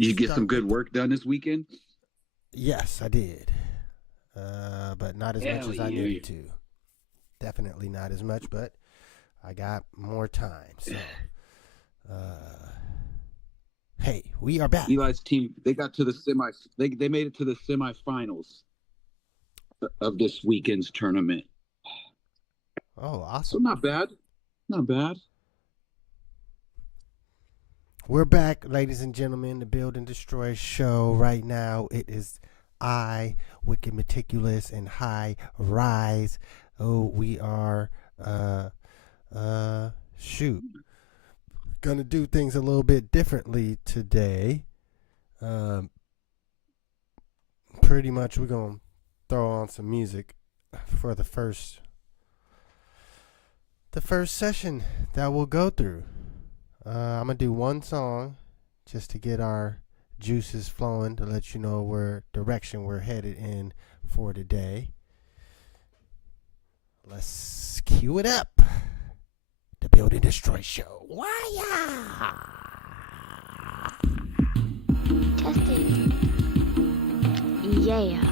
You get some good work done this weekend? Yes, I did. But not as much as I needed to. Definitely not as much, but I got more time. So, hey, we are back. Eli's team, they got to the semis. They made it to the semifinals of this weekend's tournament. Oh, awesome. So not bad. Not bad. We're back, ladies and gentlemen, the Build and Destroy show. Right now, it is I, Wicked Meticulous, and High Rise. Oh, we are, gonna do things a little bit differently today. Pretty much, we're gonna throw on some music for the first session that we'll go through. I'm going to do one song just to get our juices flowing, to let you know where direction we're headed in for today. Let's cue it up. The Build and Destroy show. Why? Testing. Yeah.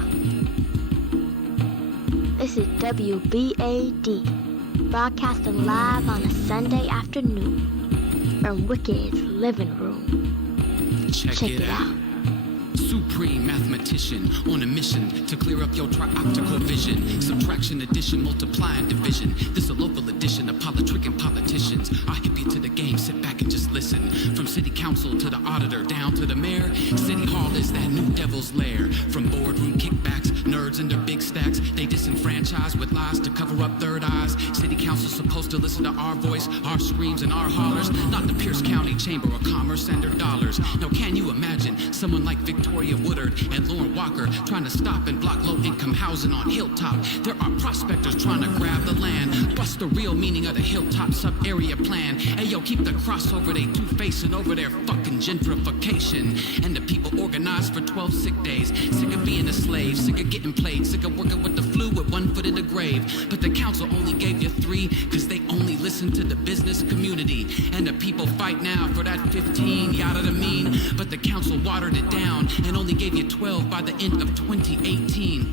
This is WBAD, broadcasting live on a Sunday afternoon from Wicked's living room. Check it out. Supreme mathematician on a mission to clear up your trioptical vision. Subtraction, addition, multiply, and division. This a local edition of politricking politicians. I hip you to the game, sit back and just listen. From city council to the auditor, down to the mayor, City Hall is that new devil's lair. From boardroom kickbacks, nerds and their big stacks, they disenfranchise with lies to cover up third eyes. City council's supposed to listen to our voice, our screams, and our hollers, not the Pierce County Chamber of Commerce and their dollars. Now can you imagine someone like Victoria Woodard and Lauren Walker trying to stop and block low-income housing on Hilltop? There are prospectors trying to grab the land, bust the real meaning of the Hilltop sub-area plan. Hey yo, keep the crossover, they two-facing over their fucking gentrification. And the people organized for 12 sick days, sick of being a slave, sick of getting played, sick of working with the flu with 1 foot in the grave. But the council only gave you 3, cause they only listen to the business community. And the people fight now for that 15, yada the mean. But the council watered it down and only gave you 12 by the end of 2018.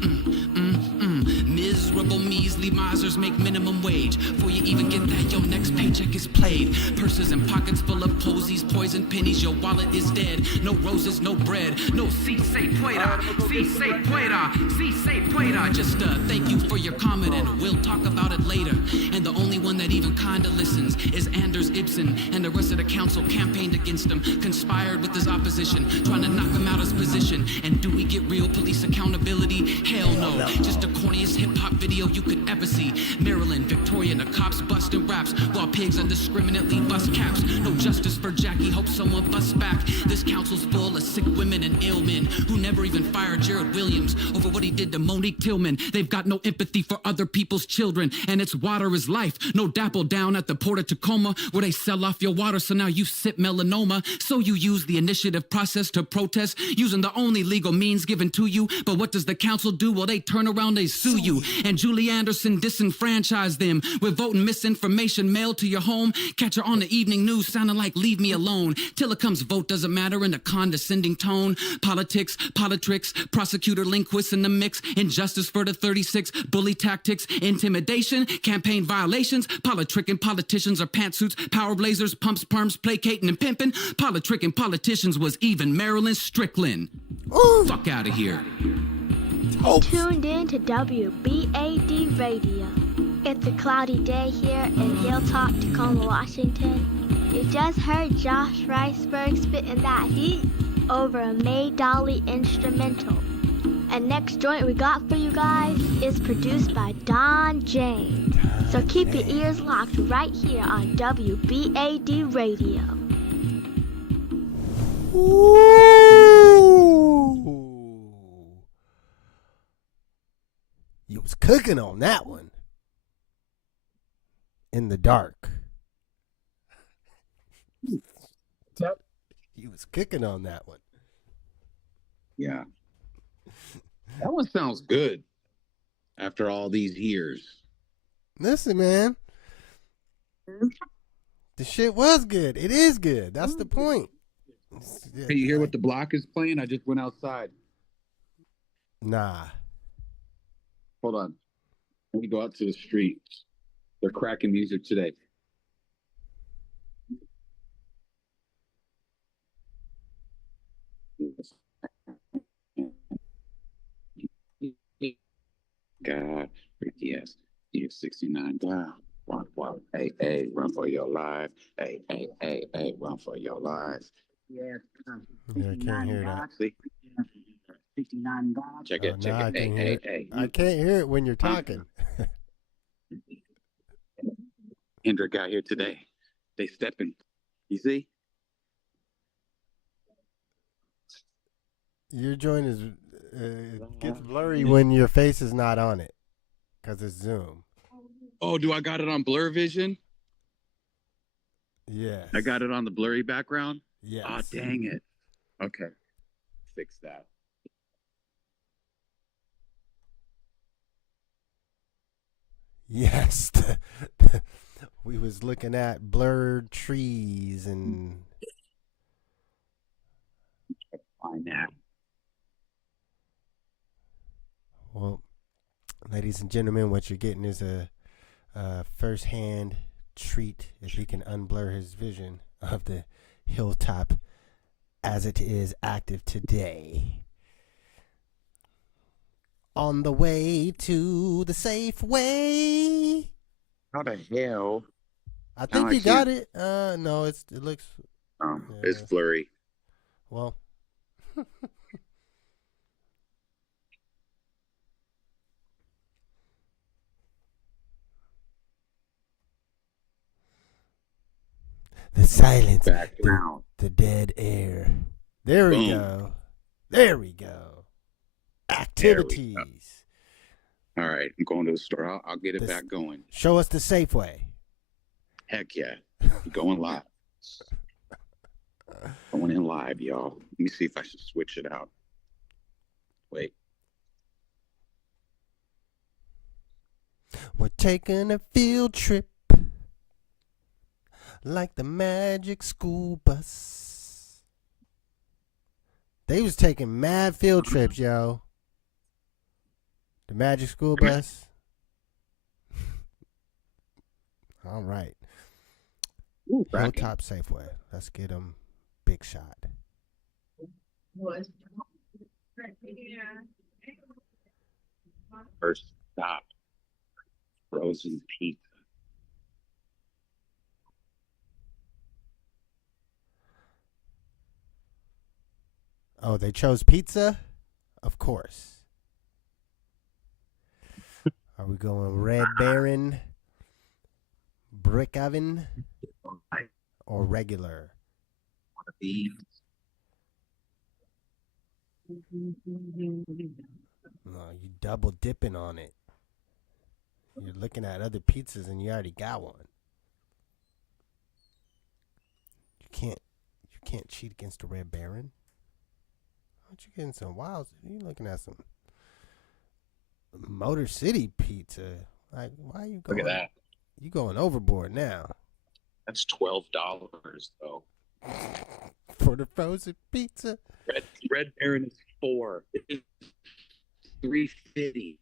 Miserable, measly misers make minimum wage. Before you even get that, your next paycheck is played. Purses and pockets full of posies, poison pennies, your wallet is dead. No roses, no bread, no si se pueda, si se pueda, si se pueda. Just thank you for your comment and we'll talk about it later. And the only one that even kinda listens is Anders Ibsen, and the rest of the council campaigned against him, conspired with his opposition, trying to knock him out his position. And do we get real police accountability? Hell no. Just the corniest hip-hop video you could ever see. Maryland, Victoria, the cops busting raps while pigs indiscriminately bust caps. No justice for Jackie, hope someone busts back. This council's full of sick women and ill men who never even fired Jared Williams over what he did to Monique Tillman. They've got no empathy for other people's children, and it's water is life. No dapple down at the Port of Tacoma where they sell off your water so now you sip melanoma. So you use the initiative process to protest, using the only legal means given to you. But what does the council do? Well, they turn around, they sue you. And Julie Anderson disenfranchised them with voting misinformation mailed to your home. Catch her on the evening news sounding like leave me alone. Till it comes vote doesn't matter in a condescending tone. Politics, politricks, prosecutor linguists in the mix. Injustice for the 36, bully tactics, intimidation, campaign violations. Politricking politicians are pantsuits, power blazers, pumps, perms, placating and pimping. Politricking politicians was even Marilyn Strickland. Ooh. Fuck out of here. Tuned in to WBAD Radio. It's a cloudy day here in Hilltop, Tacoma, Washington. You just heard Josh Riceberg spitting that heat over a May Dolly instrumental. And next joint we got for you guys is produced by Don James. So keep your ears locked right here on WBAD Radio. Ooh. You was cooking on that one. In the dark. You was cooking on that one. Yeah. That one sounds good after all these years. Listen, man. The shit was good. It is good. That's the point. Hey, you hear what the block is playing? I just went outside. Nah. Hold on. Let me go out to the street. They're cracking music today. God, yes, year 69. Wow. Wow. Hey, hey, run for your life. Hey, hey, hey, hey, run for your life. Yeah, I can't hear that. See? 69 God. Check it, check Nah, it. I Hey, can hey, hear it. hey. I can't hear it when you're talking. Hendrick got here today. They stepping. You see? Your joint is gets blurry when your face is not on it because it's Zoom. Oh, do I got it on blur vision? Yes. I got it on the blurry background? Yes. Oh, dang it. Okay. Fix that. Yes. We was looking at blurred trees and Find that. well, ladies and gentlemen, what you're getting is a first-hand treat if he can unblur his vision of the hilltop as it is active today. On the way to the safe way. How the hell? I think you got it. No, it looks. It's blurry. Well. The silence, the dead air. There we go. There we go. Activities. All right, I'm going to the store. I'll get it back going. Show us the safe way. Heck yeah. I'm going live. Going in live, y'all. Let me see if I should switch it out. Wait. We're taking a field trip like the magic school bus. They was taking mad field trips, yo. The magic school bus. All right. Hilltop Safeway. Let's get them big shot. First stop. Frozen pizza. Oh, they chose pizza? Of course. Are we going Red Baron, brick oven, or regular? No, you double dipping on it. You're looking at other pizzas and you already got one. You can't cheat against the Red Baron. Aren't you getting some wild? You looking at some Motor City pizza? Like, why are you going? Look at that. You going overboard now? That's $12 though. For the frozen pizza. Red Baron is $4. It's $3.50.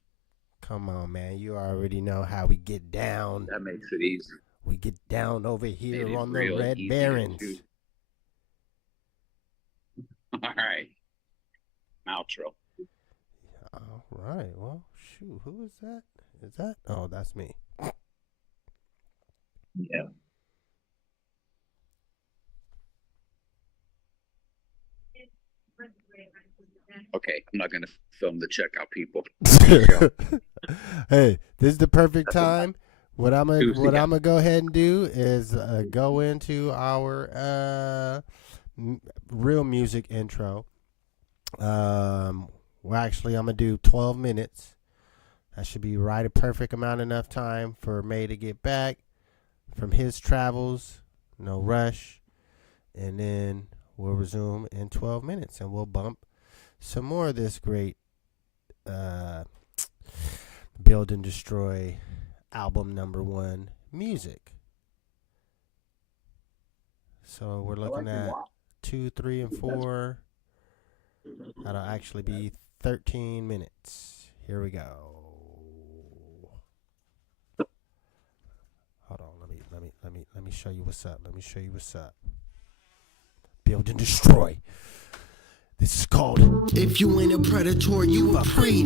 Come on, man. You already know how we get down. That makes it easy. We get down over here on the Red Barons. All right. Outro. All right. Well, shoot. Who is that? Is that? Oh, that's me. Yeah. Okay, I'm not gonna film the checkout people. Hey, this is the perfect time. What I'm gonna go ahead and do is go into our real music intro. Well, actually, I'm gonna do 12 minutes. That should be right a perfect amount enough time for May to get back from his travels. No rush, and then we'll resume in 12 minutes, and we'll bump some more of this great Build and Destroy album #1 music. So we're looking at 2, 3, and 4. That'll actually be 13 minutes. Here we go. Hold on, let me show you what's up. Let me show you what's up. Build and destroy. This is called If you ain't a predator, you a prey.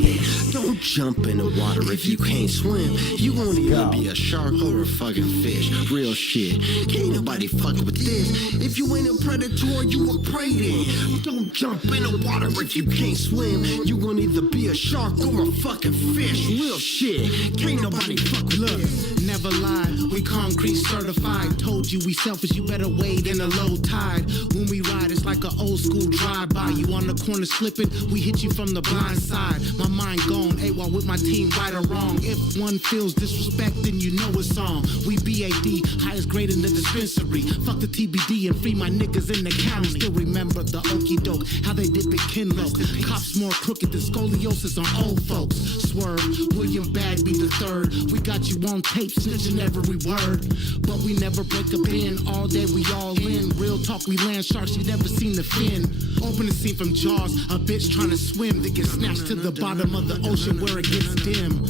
Don't jump in the water if you can't swim. You won't even be a shark or a fucking fish. Real shit. Can't nobody fuck with this. If you ain't a predator, you a prey then. Don't jump in the water if you can't swim. You gonna either be a shark or a fucking fish. Real shit. Can't nobody fuck with this. Never lie, we concrete certified. Told you we selfish, you better wade in a low tide. When we ride, it's like an old school drive-by. You on the corner slipping, we hit you from the blind side. My mind gone, AWOL with my team, right or wrong. If one feels disrespect, then you know it's on. We BAD, highest grade in the dispensary. Fuck the TBD and free my niggas in the county. Still remember the okie doke, how they did Big Kenlock. Cops more crooked than scoliosis on old folks. Swerve, William Bagby the third. We got you on tape, snitching every word. But we never break a bin, all day we all in. Real talk, we land sharks, you never seen the fin. Open the scene from Jaws, a bitch trying to swim that gets snatched to the bottom of the ocean where it gets dim.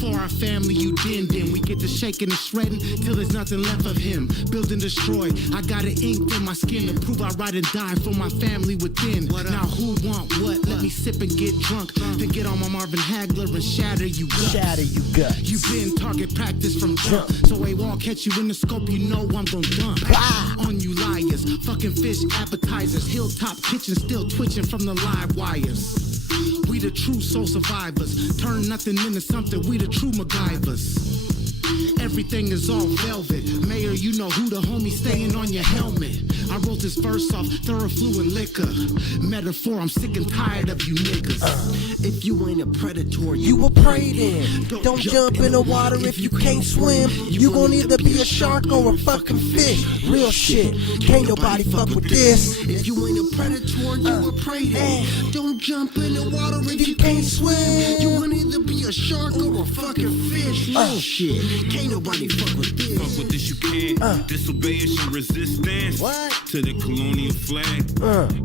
For our family, you din. We get to shaking and shredding till there's nothing left of him. Build and destroy. I got an ink in my skin to prove I ride and die for my family within. Now who want what? Let me sip and get drunk. Then get on my Marvin Hagler and shatter you guts. Shatter you guts. You been target practice from jump. So AWOL catch you in the scope, you know I'm gon' dump. On you liars, fucking fish appetizers. Hilltop kitchen still twitching from the live wires. We the true soul survivors. Turn nothing into something, we the true MacGyvers. Everything is all velvet. Mayor, you know who the homie staying on your helmet. I wrote this verse off Thoroflu and liquor. Metaphor, I'm sick and tired of you niggas. If you ain't a predator, You a prey then. Don't jump in the water if you can't swim. You gon' either be a shark or a fucking fish. Real shit. Can't nobody fuck with this. If you ain't a predator, you a prey then. Don't jump in the water if you can't swim. You gonna either be a shark or a fucking fish. Real shit. Can't nobody fuck with this. Fuck with this, you can't. Disobey is your resistance. What? To the colonial flag.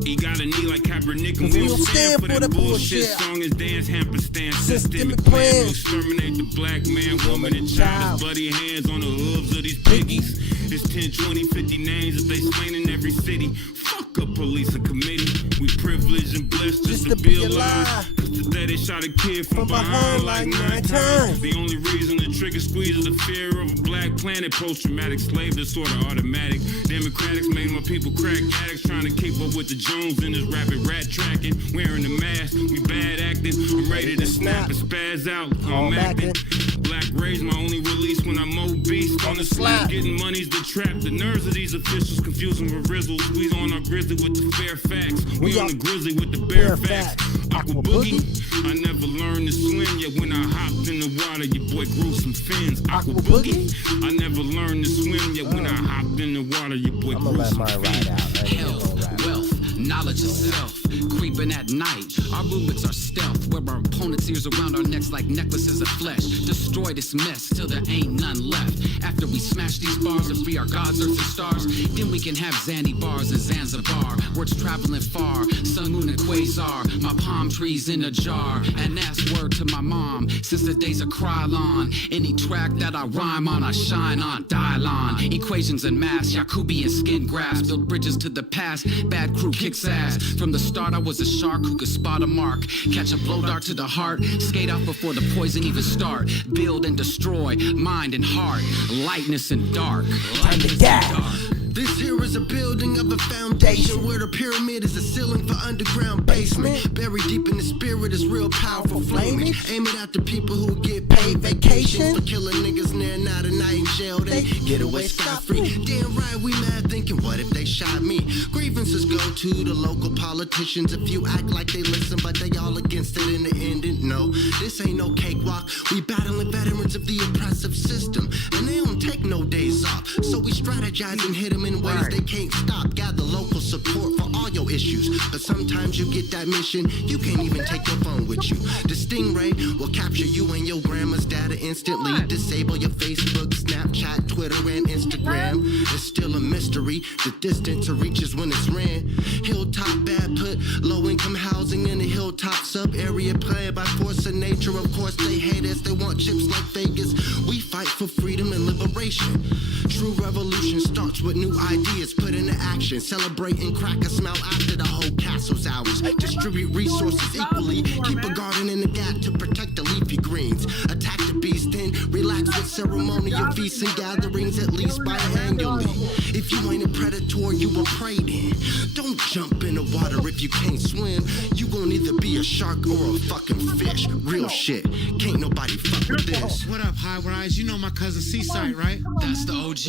He got a knee like Kaepernick and We we don't don't stand for that bullshit. bullshit. Song is dance, hamper stand. Systemic Systemic plan plan. to exterminate the black man, woman, and child. His bloody hands on the hooves of these piggies. It's 10, 20, 50 names that they slain in every city. Fuck a police and committee. We privileged and blessed just to be alive. Cause today they shot a kid from behind like 9 times. The only reason the trigger squeezes the fear of a black planet. Post-traumatic slave disorder automatic. Democrats made my people crack addicts trying to keep up with the Jones in this rapid rat tracking. Wearing the mask, we bad acting. I'm ready to snap and spaz out. I'm acting. Black rage, my only release when I'm obese. On the slab, getting money's the trap. The nerves of these officials confusing with rizzles. We on our grizzly with the fair facts. We on the grizzly with the bare facts. Aqua Boogie, I never learned to swim. Yet when I hopped in the water, your boy grew some fins. Aqua Boogie, I never learned to swim. Yet when I hopped in the water, your boy grew some fins. Health, wealth, knowledge of self, creeping at night. Our movements are stealth, where our opponents' ears around our necks like necklaces of flesh. Destroy this mess till there ain't none left. After we smash these bars and free our gods, earth, and stars, then we can have Zandy bars and Zanzibar. Words traveling far, sun, moon, and quasar. My palm trees in a jar, and that's word to my mom. Since the days of Krylon, any track that I rhyme on, I shine on. Dylon, equations and math, Yakubi and skin grafts. Build bridges to the past, bad crew kicks ass. From the start, I was a shark who could spot a mark. Catch a blow dart to the heart, skate out before the poison even start. Build and destroy, mind and heart, lightness and dark. Time to die. This here is a building of a foundation where the pyramid is a ceiling for underground basement. Buried deep in the spirit is real powerful flaming. Aim it at the people who get paid vacations for killing niggas near not a night in jail. They get away scot-free. Damn right, we mad thinking, what if they shot me? Grievances go to the local politicians. If you act like they listen, but they all against it in the end. And no, this ain't no cakewalk. We battling veterans of the oppressive system, and they don't take no days off. So we strategize and hit them in ways they can't stop. Gather local support for all your issues, but sometimes you get that mission, you can't even take your phone with you. The Stingray will capture you and your grandma's data instantly. Disable your Facebook, Snapchat, Twitter, and Instagram. It's still a mystery history. The distance it reaches when it's ran. Hilltop bad put low-income housing in a hilltop sub-area played by force of nature. Of course they hate us, they want chips like Vegas. We fight for freedom and liberation. True revolution starts with new ideas put into action. Celebrate and crack a smile after the whole castle's ours. Distribute resources equally. Keep a garden in the gap to protect the leafy greens. Attack the beast, then relax with ceremonial feasts and gatherings at least biannually. If you ain't a predator, you a prey then. Don't jump in the water if you can't swim. You gon' either be a shark or a fucking fish. Real shit. Can't nobody fuck with this. What up, High Rise? You know my cousin Seaside, right? That's the OG.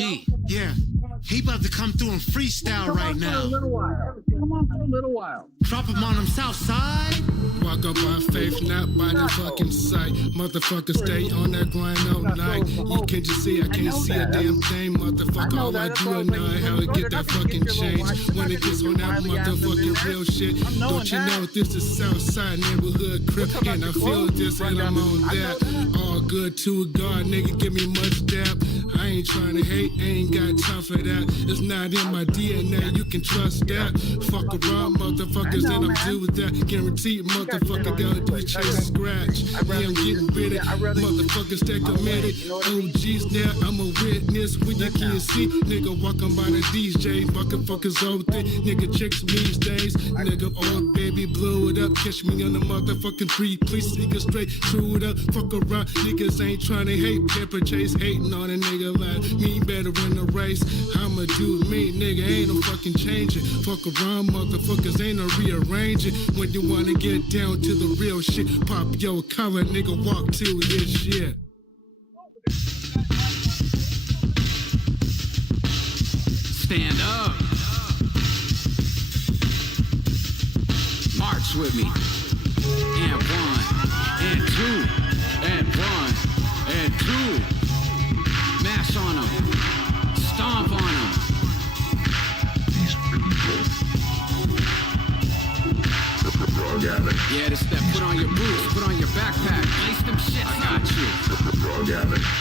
Yeah. He about to come through and freestyle right now. Come on for a little while. Drop him on them South Side. Walk up by faith, not by the fucking sight. Motherfucker, stay on that grind all night. You can't just see, I can't see a damn thing. Motherfucker, all I do is know how to get that fucking change. When it gets on that motherfucking real shit. Don't you know this is Southside neighborhood crip? And I feel this and I'm on that. All good to a God, nigga, give me much dap. I ain't trying to hate, ain't got time for that. It's not in my DNA, you can trust that. Fuck around, motherfuckers, and I'm through with that. Guaranteed, motherfucker, gotta do chase scratch. Yeah, I'm getting rid of motherfuckers that committed. OGs now, I'm a witness when you can't see. Nigga walking by the DJ, motherfuckers old thing. Nigga checks me these days. Nigga, oh baby, blow it up. Catch me on the motherfucking street, please see it straight. True it up, fuck around. Niggas ain't trying to hate, pepper chase, hating on a nigga like me. Better win the race. I'ma do me, nigga, ain't no fucking changing. Fuck around, motherfuckers, ain't no rearranging. When you wanna get down to the real shit, pop your collar, nigga, walk to this shit. Stand up. March with me. And one, and two, and one, and two. Mash on them. Stomp on them. Yeah, this that put on your boots, put on your backpack, lace them shits. I got you.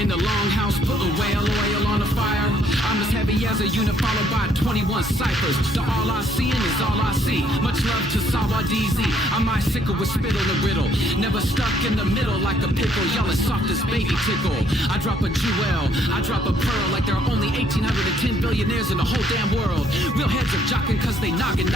In the longhouse, putting whale oil on the fire. I'm as heavy as a unit followed by 21 ciphers. The all I seeing is all I see. Much love to Sawa DZ. I'm icicle with spit on the riddle. Never stuck in the middle like a pickle. Y'all as soft as baby tickle. I drop a jewel, I drop a pearl like there are only 1,810 billionaires in the whole damn world. Real heads are jocking cause they knocking.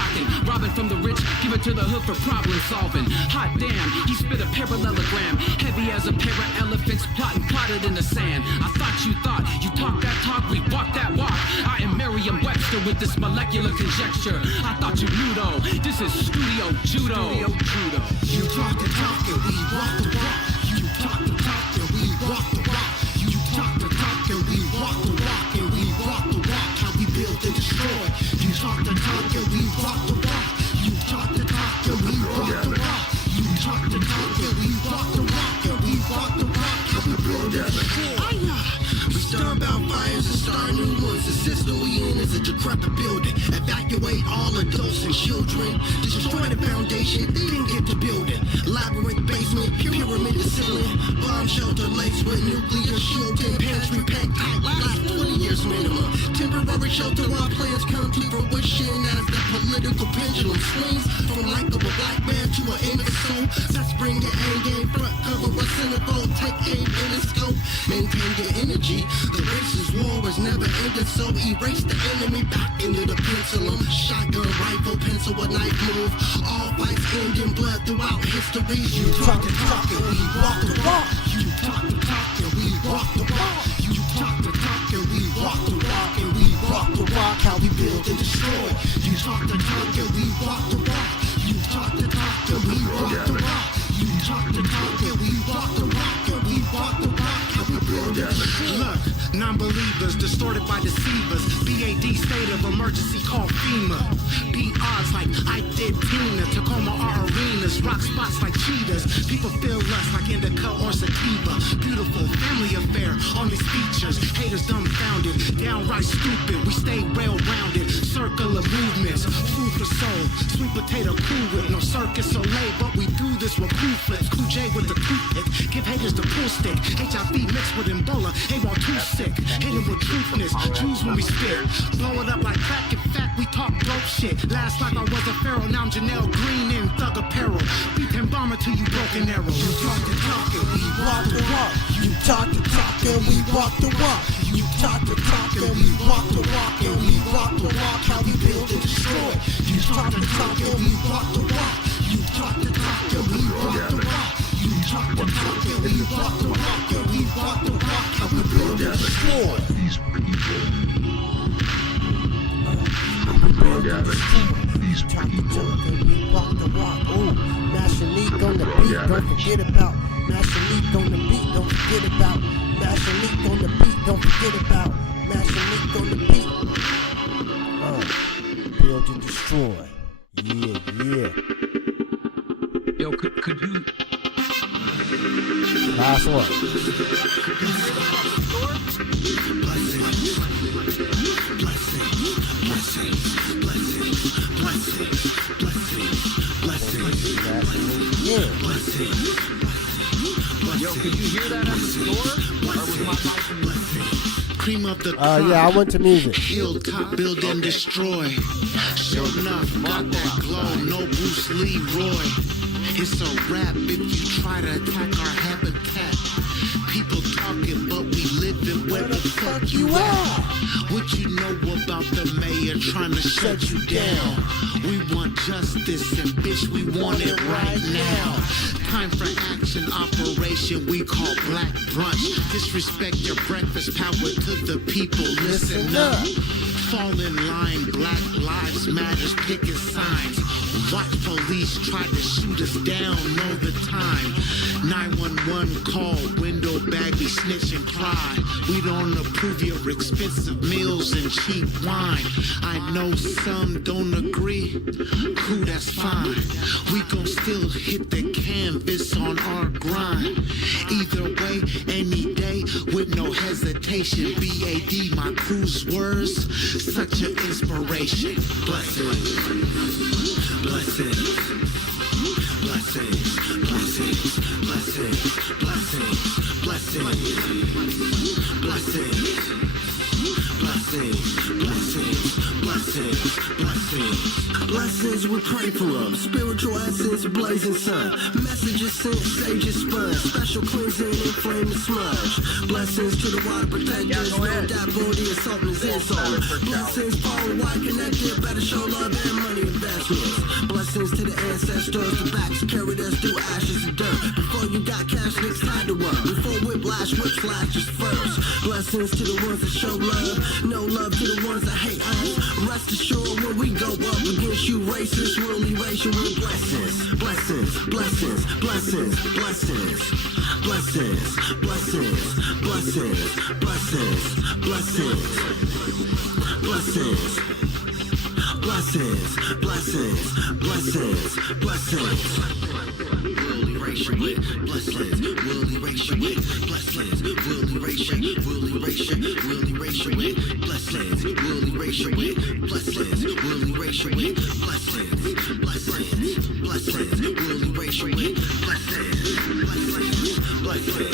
Robbing from the rich, give it to the hood for problem solving. Hot damn, he spit a parallelogram. Heavy as a pair of elephants plotted in the sand. I thought you talk that talk, we walk that walk. I am Merriam-Webster with this molecular conjecture. I thought you knew though, this is studio judo. You talk the talk and we walk the walk. You talk the talk and we walk the walk. You talk the talk and we walk the walk. And we walk the walk, how we build and destroy. You talk the talk and we walk the walk. You talk the talk and we walk the walk. You talk the talk and we walk the walk. And we walk the walk, how we build and destroy. We start about fires and start new ones. The system we in is a decrepit building. Evacuate all adults and children. Destroy the foundation, then get the building. Labyrinth basement, pyramid the ceiling. Bomb shelter laced with nuclear shielding. Pantry packed tight, last 20 years minimum. Temporary shelter while plans come to fruition. As the political pendulum swings from like of a black man to an aim of the soul. Let's bring the aim game front cover a centerfold. Take aim in the scope. Maintain your energy. The racist war was never ended, so erase the enemy back into the pendulum. Shotgun, rifle, pencil, a knife move. All fights end in blood throughout history. You talk the talk and we walk the walk. You talk the talk and we walk the walk. You talk the talk and we walk the walk. And we walk the walk, how we build and destroy. You talk the talk and we walk the walk. You talk the talk and we walk the walk. You talk the talk and we walk the walk. And we walk the walk, how we build and destroy. Look, non-believers distorted by deceivers. BAD state of emergency called FEMA. Beat odds like I did Tina. Tacoma are arenas, rock spots like cheetahs. People feel less like indica or sativa. Beautiful family affair on these features. Haters dumbfounded, downright stupid. We stay well-rounded. circle of movements. Food for soul, sweet potato cool with no circus or lay, but we do this with cool flips. Cool J with the toothpick, give haters the pool stick. HIV mixed with Ebola, AWOL too sick. Hit it with truthness, Jews when we spit. Blow it up like crack, in fact we talk dope shit. Last life I was a pharaoh, now I'm Janelle Green in thug apparel. Beat and bomber till you broken arrow. You talk the talk and we walk the walk. You talk the talk and we walk the walk. You talk the talk and we walk the walk. And we walk the walk, how we build and destroy. You talk the talk and we walk the walk. You talk the talk and we walk the walk. You talk the talk and we walk the walk. And we walk the walk, how we build and destroy. You talk the talk and we walk the walk. Ooh, Master Leak on the beat, don't forget about. Master Leak on the beat, don't forget about. Master Leak on the beat, don't forget about. Master Leak on the beat. Build and destroy. Yeah. Yo, could you? Last one. Yo, could you hear that at the store? Or was my mic? Cream of the Yeah, I went to music. Hilltop, build and destroy. Sure enough, got that glow, no Bruce Leroy. It's a rap if you try to attack our habitat. People talking, but we living where the fuck you at? What you know about the mayor trying to shut you down? We want justice and bitch, we want it right now. Time for action, operation we call Black Brunch. Disrespect your breakfast, power to the people, listen up. Fall in line, Black Lives Matters, picking signs. Watch police try to shoot us down all the time. 911 call, window bag, we snitch and cry. We don't approve your expensive meals and cheap wine. I know some don't agree, cool, that's fine. We gon' still hit the canvas on our grind. Either way, any day, with no hesitation. BAD, my crew's words, such an inspiration. Blessings, blessings, blessings, blessings, blessings, blessings, blessings, blessings, blessings, blessings, blessings. Blessings we pray for them. Spiritual essence, blazing sun. Messages sent, sages spun. Special cleansing and flame and smudge. Blessings to the water protectors. No doubt booty assault is insult. Blessings fall wide connected. Better show love and money investments. Blessings to the ancestors. The backs carried us through ashes and dirt. Before you got cash, niggas tied to work. Before whiplash, whip slashes first. Blessings to the ones that show love. No love to the ones that hate us. Rest assured when we go up against you racist, we'll erase you with blessings. Blessings, blessings, blessings, blessings. Blessings, blessings, blessings, blessings, blessings. Blessings. Blessings, blessings, blessings, blessings. We'll erase you with blessings. We'll erase you with blessings. We'll erase you. We'll erase you. We'll erase you with blessings. We'll erase you with blessings. We'll erase you with blessings. Blessings, blessings. We'll erase you with blessings. Blessings, blessings,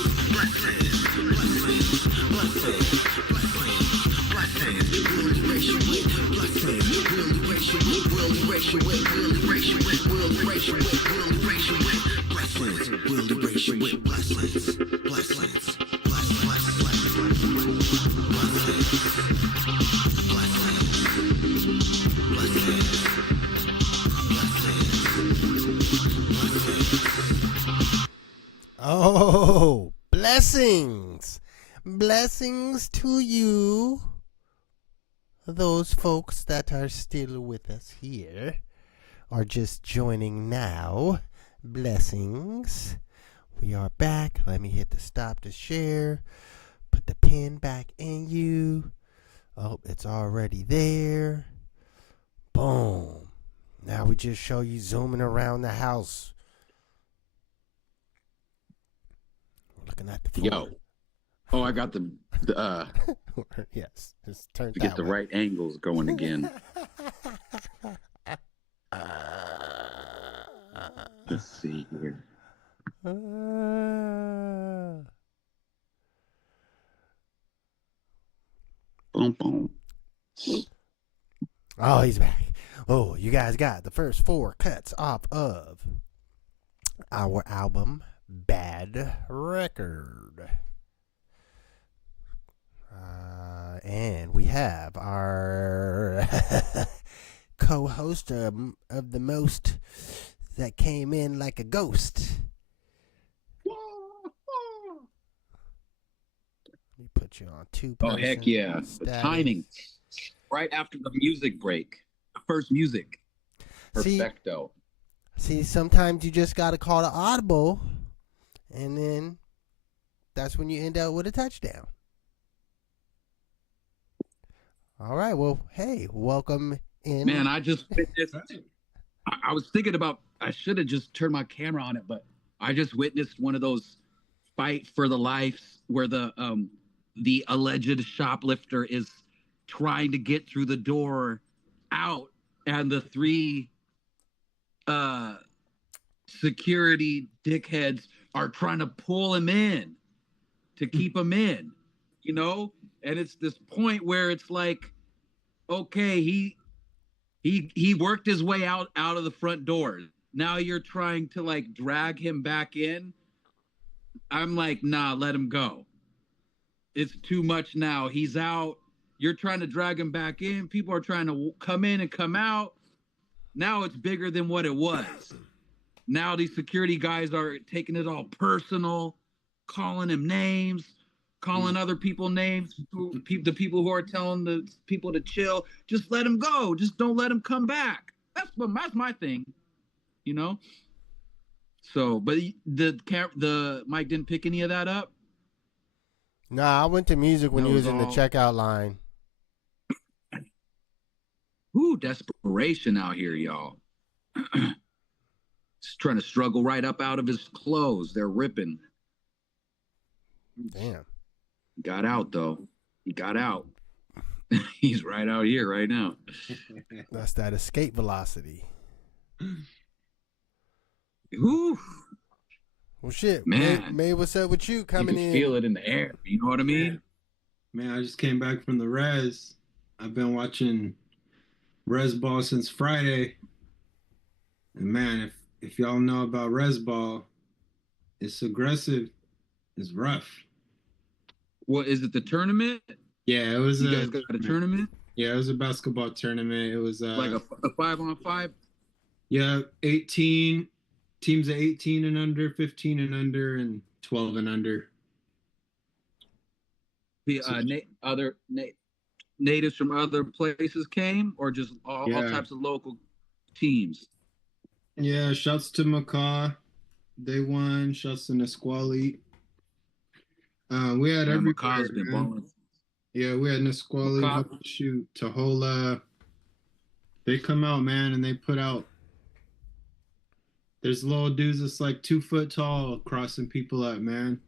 blessings, blessings, blessings, blessings. We'll erase you with blessings. We'll erase you with. We'll erase you with. We'll erase you with. We'll erase you with. We'll erase you with blessings. We'll erase you with blessings. Blessings. Oh, blessings. Blessings to you. Those folks that are still with us here are just joining now. Blessings. We are back. Let me hit the stop to share. Put the pin back in you. Oh, it's already there. Boom. Now we just show you zooming around the house. We're looking at the floor. Yo. Oh, I got the Yes, just turn to that get the way. right angles going again. Let's see here. Boom, boom. Oh, he's back. Oh, you guys got the first 4 cuts off of our album, Bad Record. And we have our co-host of the most that came in like a ghost. Let me put you on 2 Oh, heck yeah. The timing. Right after the music break. The first music. Perfecto. See, sometimes you just got to call the audible, and then that's when you end up with a touchdown. All right, well, hey, welcome in. Man, I just witnessed. I was thinking about, I should have just turned my camera on it, but I just witnessed one of those fight for the lives where the alleged shoplifter is trying to get through the door out, and the 3 security dickheads are trying to pull him in to keep him in, you know? And it's this point where it's like, okay, he worked his way out of the front door. Now you're trying to like drag him back in. I'm like, nah, let him go. It's too much now. He's out. You're trying to drag him back in. People are trying to come in and come out. Now it's bigger than what it was. Now these security guys are taking it all personal, calling him names, calling other people names, the people who are telling the people to chill. Just let him go. Just don't let him come back. That's my thing, you know? So, but the Mike didn't pick any of that up? Nah, I went to music when he was in the checkout line. Ooh, desperation out here, y'all. He's trying to struggle right up out of his clothes. They're ripping. Damn. Got out, though. He got out. He's right out here right now. That's that escape velocity. Ooh. Well, shit. Man. May, what's up with you coming in? You can feel it in the air. You know what I mean? Man, I just came back from the res. I've been watching res ball since Friday. And man, if y'all know about res ball, it's aggressive. It's rough. What is it? The tournament? Yeah, it was. You guys got a tournament? Yeah, it was a basketball tournament. It was like a 5-on-5. Yeah, 18 teams of 18 and under, 15 and under, and 12 and under. The natives from other places came, or just all types of local teams? Yeah, shouts to Macaw. They won. Shouts to Nisqually. We had everywhere. Been balling. Yeah, we had Nisqually, shoot, Tahola. They come out, man, and they put out. There's little dudes that's like 2 foot tall crossing people up, man.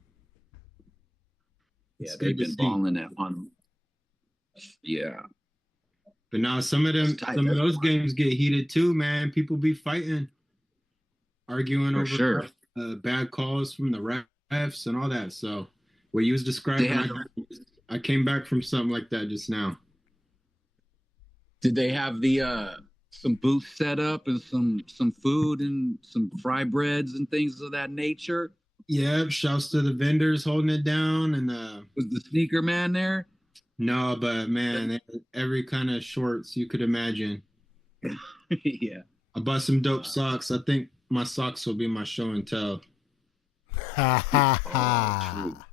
Yeah, they've been balling that on. Yeah. But now some of those games get heated too, man. People be fighting, arguing over bad calls from the refs and all that. So what you was describing, I came back from something like that just now. Did they have the some booths set up and some food and some fry breads and things of that nature? Yeah, shouts to the vendors holding it down. And was the sneaker man there? No, but man, every kind of shorts you could imagine. Yeah. I bought some dope socks. I think my socks will be my show and tell. Ha ha ha.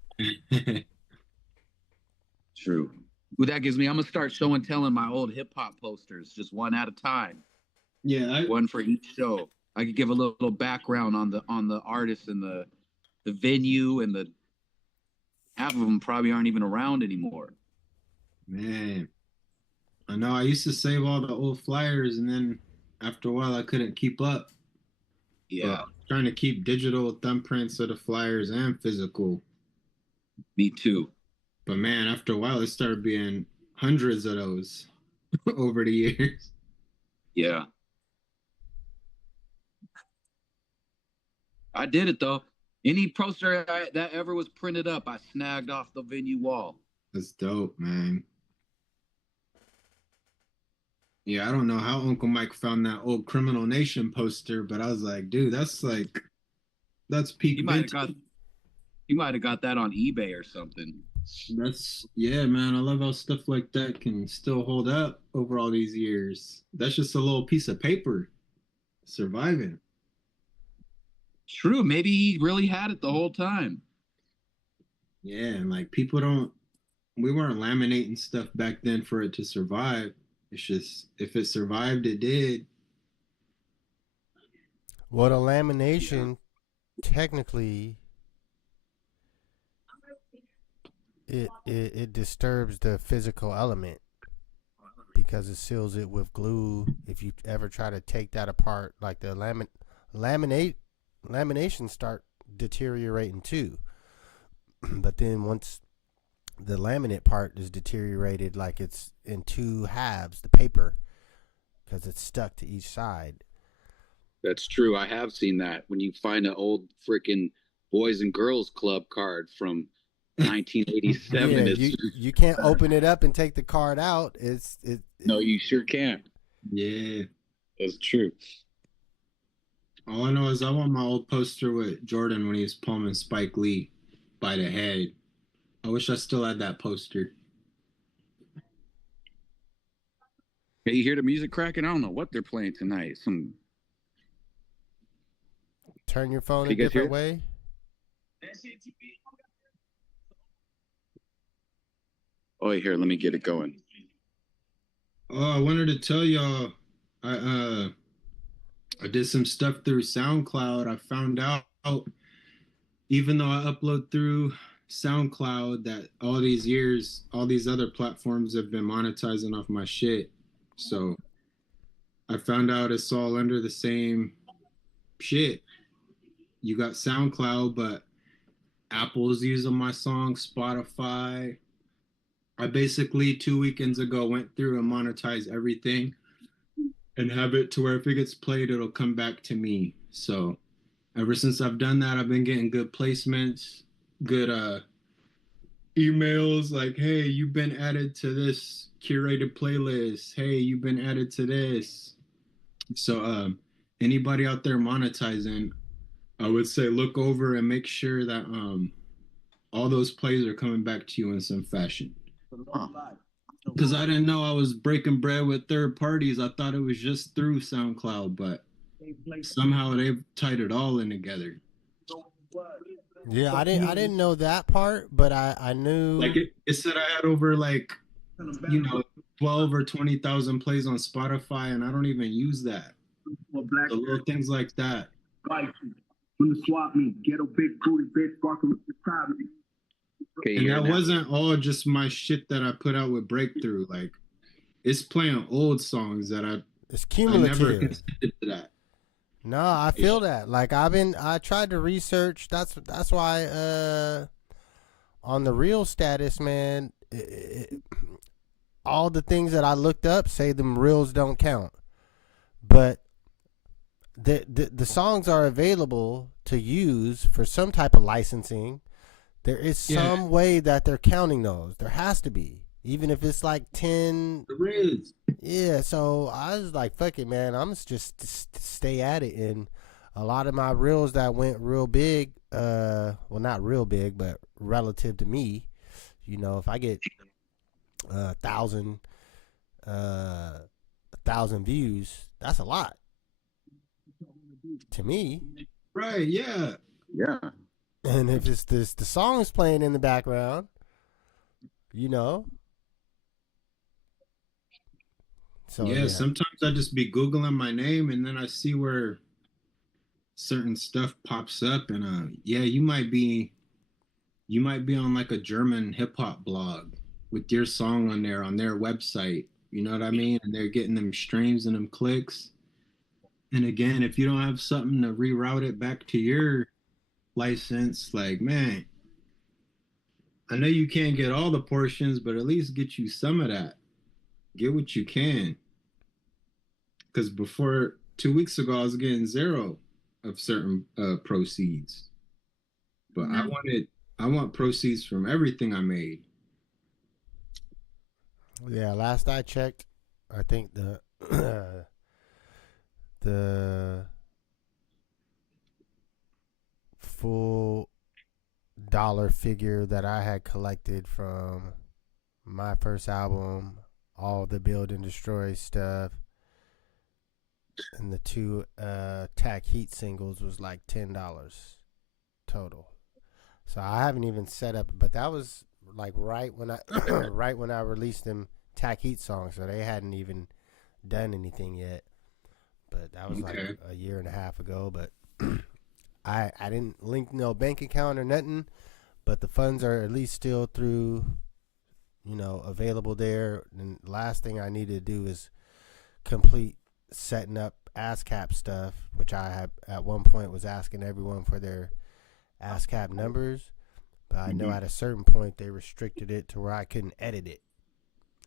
True. Well, that gives me, I'm going to start show and telling my old hip hop posters, just one at a time. Yeah. One for each show. I could give a little background on the artists and the venue, and half of them probably aren't even around anymore. Man, I know. I used to save all the old flyers, and then after a while, I couldn't keep up. Yeah, trying to keep digital thumbprints of the flyers and physical. Me too. But man, after a while, it started being hundreds of those over the years. Yeah. I did it though. Any poster that ever was printed up, I snagged off the venue wall. That's dope, man. Yeah, I don't know how Uncle Mike found that old Criminal Nation poster, but I was like, dude, that's peak. He might have got that on eBay or something. Yeah, man. I love how stuff like that can still hold up over all these years. That's just a little piece of paper surviving. True. Maybe he really had it the whole time. Yeah, and like we weren't laminating stuff back then for it to survive. It's just if it survived, it did. Well, the lamination technically it disturbs the physical element because it seals it with glue. If you ever try to take that apart, like the laminations start deteriorating too. But then once the laminate part is deteriorated, like it's in two halves, the paper, because it's stuck to each side. That's true. I have seen that. When you find an old freaking Boys and Girls Club card from 1987. Yeah, you can't open it up and take the card out. No, you sure can't. Yeah, that's true. All I know is I want my old poster with Jordan when he was palming Spike Lee by the head. I wish I still had that poster. Hey, you hear the music cracking? I don't know what they're playing tonight. Turn your phone a different way. Oh, here, let me get it going. Oh, I wanted to tell y'all, I did some stuff through SoundCloud. I found out, even though I upload through SoundCloud, that all these years, all these other platforms have been monetizing off my shit. So I found out it's all under the same shit. You got SoundCloud, but Apple's using my song, Spotify. I basically 2 weekends ago went through and monetized everything and have it to where if it gets played, it'll come back to me. So ever since I've done that, I've been getting good placements, good emails like, hey, you've been added to this curated playlist. Hey, you've been added to this. So anybody out there monetizing, I would say look over and make sure that all those plays are coming back to you in some fashion. Because I didn't know I was breaking bread with third parties. I thought it was just through SoundCloud, but somehow they've tied it all in together. Yeah, I didn't know that part, but I knew. Like it said I had over 12 or 20,000 plays on Spotify, and I don't even use that. The little things like that. When the swap me, ghetto big booty bitch walking with the crowd. And that wasn't all just my shit that I put out with Breakthrough. Like, it's playing old songs that it's cumulative. I never considered to that. No, I feel that. Like I tried to research. That's why on the real status, man, all the things that I looked up say them reels don't count. But the songs are available to use for some type of licensing. There is some way that they're counting those. There has to be. Even if it's like 10. There is. Yeah, so I was like, fuck it, man. I'm just stay at it. And a lot of my reels that went real big, well, not real big, but relative to me, if I get 1,000 views, that's a lot to me. Right, yeah. Yeah. And if it's the song is playing in the background, So yeah, sometimes I just be Googling my name and then I see where certain stuff pops up, and you might be on like a German hip hop blog with your song on there on their website. You know what I mean? And they're getting them streams and them clicks. And again, if you don't have something to reroute it back to your license, like, man, I know you can't get all the portions, but at least get you some of that. Get what you can. Because before 2 weeks ago, I was getting zero of certain proceeds. But I want proceeds from everything I made. Yeah, last I checked, I think the the full dollar figure that I had collected from my first album, all the Build and Destroy stuff, and the two Tack Heat singles was like $10 total. So I haven't even set up, but that was like right when I right when I released them Tack Heat songs, so they hadn't even done anything yet. But that was like a year and a half ago. But I didn't link no bank account or nothing. But the funds are at least still through, available there. And the last thing I need to do is complete setting up ASCAP stuff, which I have at one point was asking everyone for their ASCAP numbers. But I know at a certain point they restricted it to where I couldn't edit it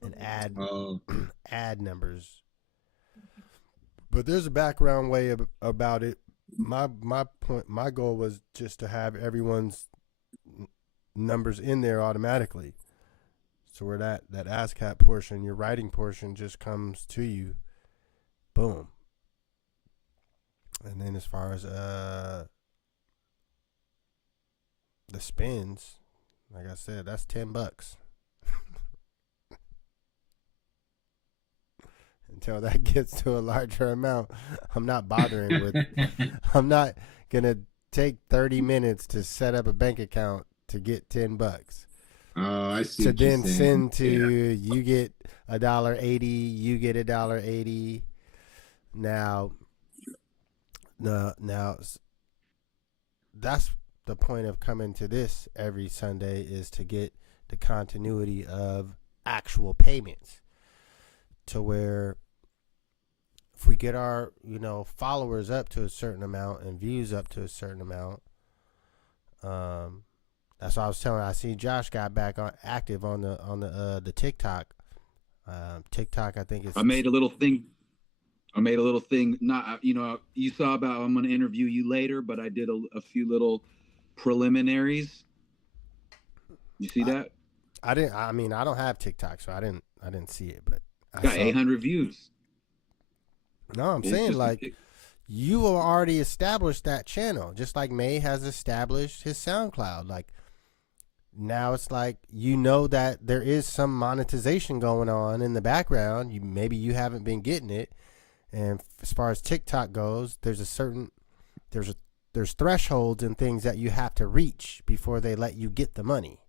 and add numbers. But there's a background way about it. My goal was just to have everyone's numbers in there automatically, so where that ASCAP portion, your writing portion, just comes to you, boom. And then as far as the spins, like I said, that's $10. Until that gets to a larger amount, I'm not bothering with. I'm not gonna take 30 minutes to set up a bank account to get $10. Oh, I see. To then send to you get $1.80, you get $1.80. Now, that's the point of coming to this every Sunday, is to get the continuity of actual payments, to where if we get our followers up to a certain amount and views up to a certain amount, that's what I was telling. I see Josh got back active on the TikTok. TikTok, I think it's. I made a little thing. Not you saw about. I'm going to interview you later, but I did a few little preliminaries. You see that? I didn't. I mean, I don't have TikTok, so I didn't see it, but I got 800 views. No, I'm saying like you already established that channel, just like May has established his SoundCloud. Like now it's like that there is some monetization going on in the background. Maybe you haven't been getting it, and as far as TikTok goes, there's thresholds and things that you have to reach before they let you get the money.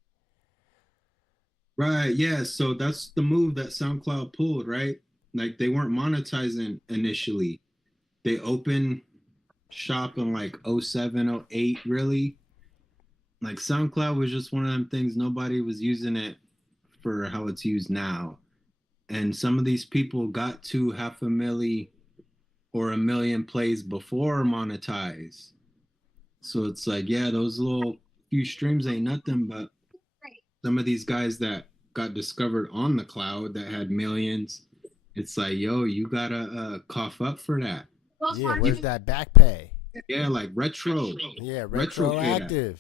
Right, yeah. So that's the move that SoundCloud pulled, right? Like they weren't monetizing initially. They opened shop in like 07, 08, really. Like SoundCloud was just one of them things, nobody was using it for how it's used now. And some of these people got to 500,000 or 1 million plays before monetize. So it's like, yeah, those little few streams ain't nothing, but some of these guys that got discovered on the cloud that had millions, it's like, yo, you gotta cough up for that. Yeah, where's that back pay? Yeah, like retro. Yeah, retroactive.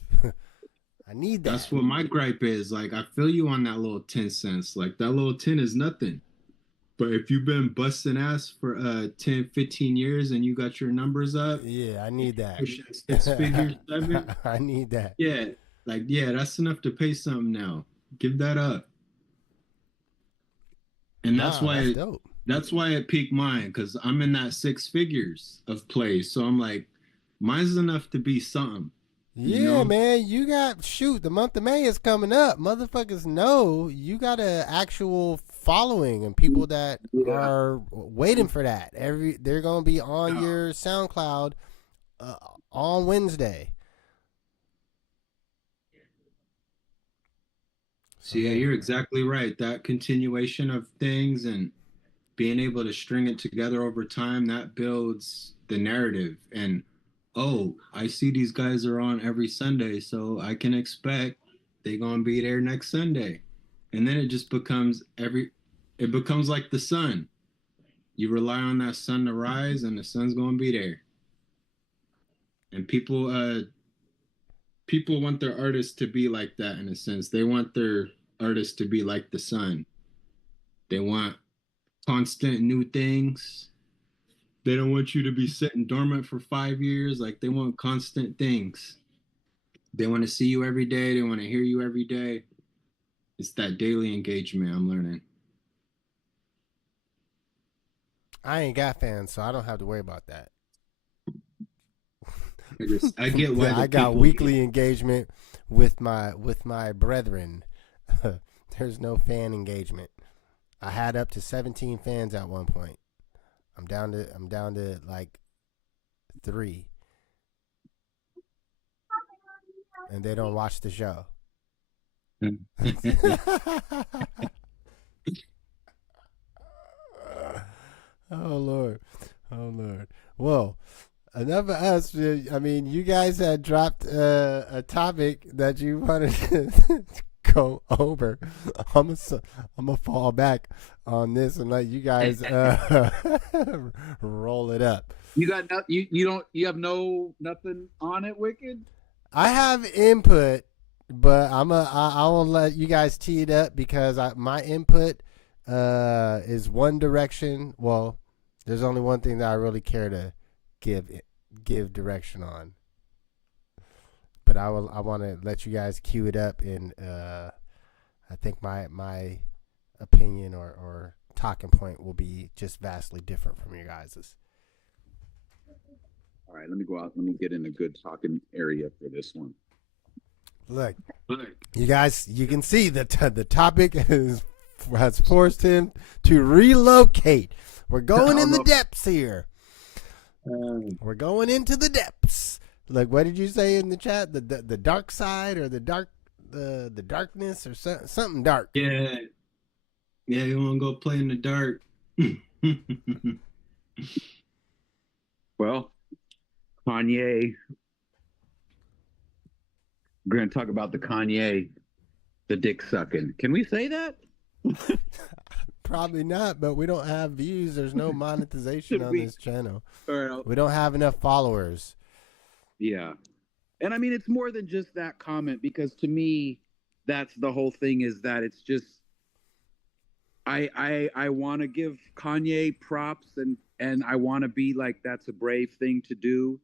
I need that. That's what my gripe is. Like, I feel you on that little 10 cents. Like, that little 10 is nothing. But if you've been busting ass for 10, 15 years and you got your numbers up. Yeah, I need that. 6 figures, 7. I need that. Yeah, like, yeah, that's enough to pay something now. Give that up. And that's why it piqued mine, because I'm in that 6 figures of plays. So I'm like, mine's enough to be something. Yeah, man, you got the month of May is coming up. Motherfuckers know you got an actual following and people that are waiting for that. They're gonna be on your SoundCloud on Wednesday. So yeah, you're exactly right. That continuation of things and being able to string it together over time, that builds the narrative. And I see these guys are on every Sunday, so I can expect they gonna be there next Sunday. And then it just becomes it becomes like the sun. You rely on that sun to rise, and the sun's gonna be there. And people want their artists to be like that in a sense. They want their artists to be like the sun. They want constant new things. They don't want you to be sitting dormant for 5 years. Like, they want constant things. They want to see you every day. They want to hear you every day. It's that daily engagement I'm learning. I ain't got fans, so I don't have to worry about that. I get why I got weekly engagement with my brethren. There's no fan engagement. I had up to 17 fans at one point. I'm down to like 3. And they don't watch the show. Oh Lord. Well, enough of us. I mean, you guys had dropped a topic that you wanted to go over. I'm gonna fall back on this and let you guys roll it up. You got you have nothing on it, Wicked? I have input, but I will let you guys tee it up because my input is one direction. Well, there's only one thing that I really care to give direction on. But I want to let you guys cue it up, and I think my opinion or talking point will be just vastly different from your guys's. All right, let me go out. Let me get in a good talking area for this one. Look, you guys, you can see that the topic has forced him to relocate. We're going in the depths here. We're going into the depths. Like, what did you say in the chat? The dark side or the darkness or something dark? Yeah, you want to go play in the dark? Well, Kanye. We're going to talk about the dick sucking. Can we say that? Probably not, but we don't have views. There's no monetization on this channel. Or, we don't have enough followers. Yeah. And I mean, it's more than just that comment, because to me, that's the whole thing, is that it's just, I want to give Kanye props, and I want to be like, that's a brave thing to do.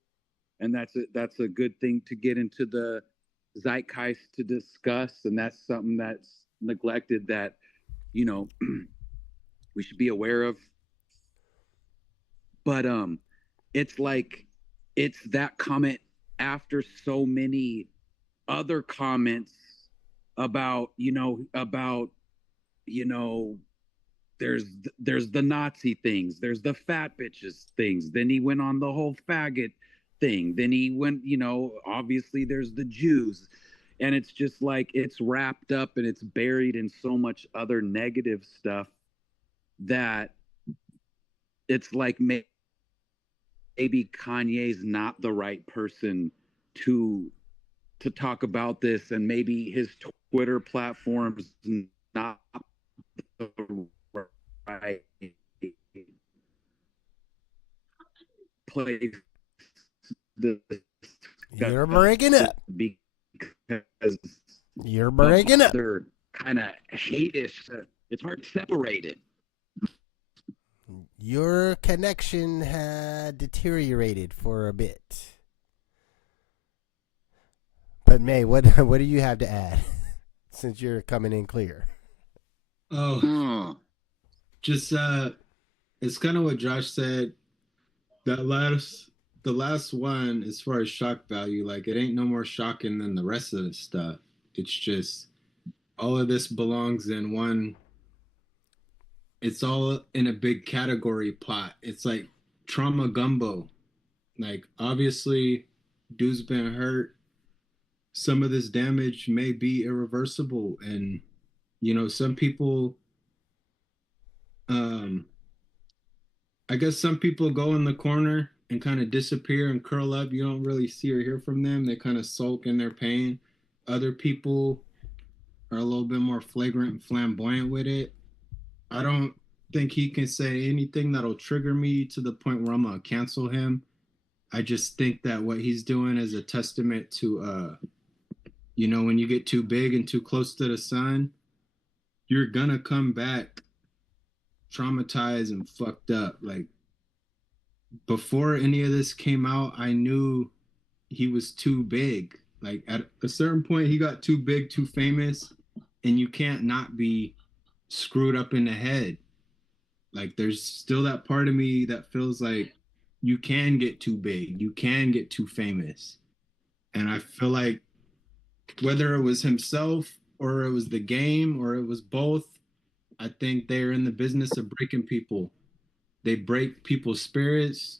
And that's a good thing to get into the zeitgeist to discuss. And that's something that's neglected that, you know, we should be aware of. But it's like, it's that comment after so many other comments about there's the Nazi things, there's the fat bitches things. Then he went on the whole faggot thing. Then he went, obviously there's the Jews. And it's just like, it's wrapped up and it's buried in so much other negative stuff that it's like maybe Kanye's not the right person to talk about this, and maybe his Twitter platform's not the right place. You're breaking up. Because you're breaking up. They're kind of hate-ish. It's hard to separate it. Your connection had deteriorated for a bit. But May, what do you have to add since you're coming in clear? Just it's kind of what Josh said. The last one, as far as shock value, like, it ain't no more shocking than the rest of the stuff. It's just all of this belongs in one. It's all in a big category pot. It's like trauma gumbo. Like, obviously, dude's been hurt. Some of this damage may be irreversible. And, some people, I guess some people go in the corner and kind of disappear and curl up. You don't really see or hear from them. They kind of sulk in their pain. Other people are a little bit more flagrant and flamboyant with it. I don't think he can say anything that'll trigger me to the point where I'm gonna cancel him. I just think that what he's doing is a testament to when you get too big and too close to the sun, you're gonna come back traumatized and fucked up. Like, before any of this came out, I knew he was too big. Like, at a certain point, he got too big, too famous, and you can't not be screwed up in the head. Like, there's still that part of me that feels like you can get too big, you can get too famous. And I feel like whether it was himself or it was the game or it was both, I think they're in the business of breaking people. They break people's spirits,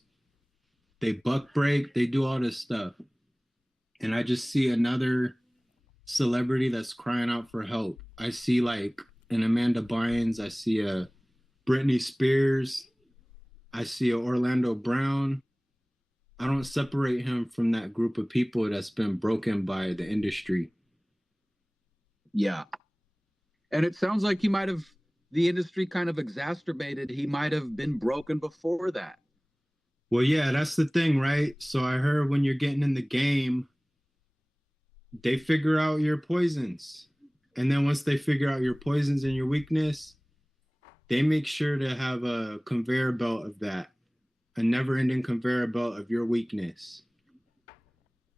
they buck break, they do all this stuff. And I just see another celebrity that's crying out for help. I see like an Amanda Bynes, I see a Britney Spears, I see a Orlando Brown. I don't separate him from that group of people that's been broken by the industry. Yeah. And it sounds like the industry kind of exacerbated. He might have been broken before that. Well, yeah, that's the thing, right? So I heard when you're getting in the game, they figure out your poisons. And then once they figure out your poisons and your weakness, they make sure to have a conveyor belt of that, a never-ending conveyor belt of your weakness.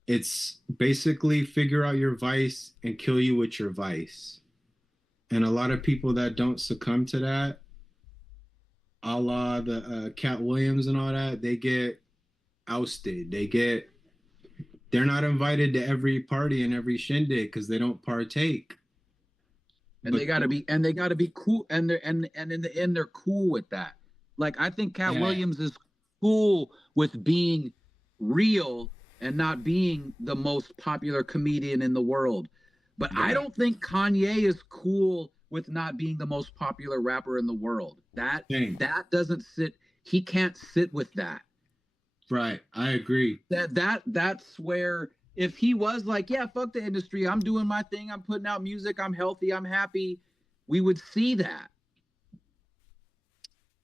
It's basically figure out your vice and kill you with your vice. And a lot of people that don't succumb to that, a la the Cat Williams and all that, they get ousted. They're not invited to every party and every shindig because they don't partake. And they gotta be cool, and in the end they're cool with that. Like, I think Cat Williams is cool with being real and not being the most popular comedian in the world. But I don't think Kanye is cool with not being the most popular rapper in the world. That doesn't sit. He can't sit with that. Right, I agree. That's where, if he was like, yeah, fuck the industry, I'm doing my thing, I'm putting out music, I'm healthy, I'm happy, we would see that.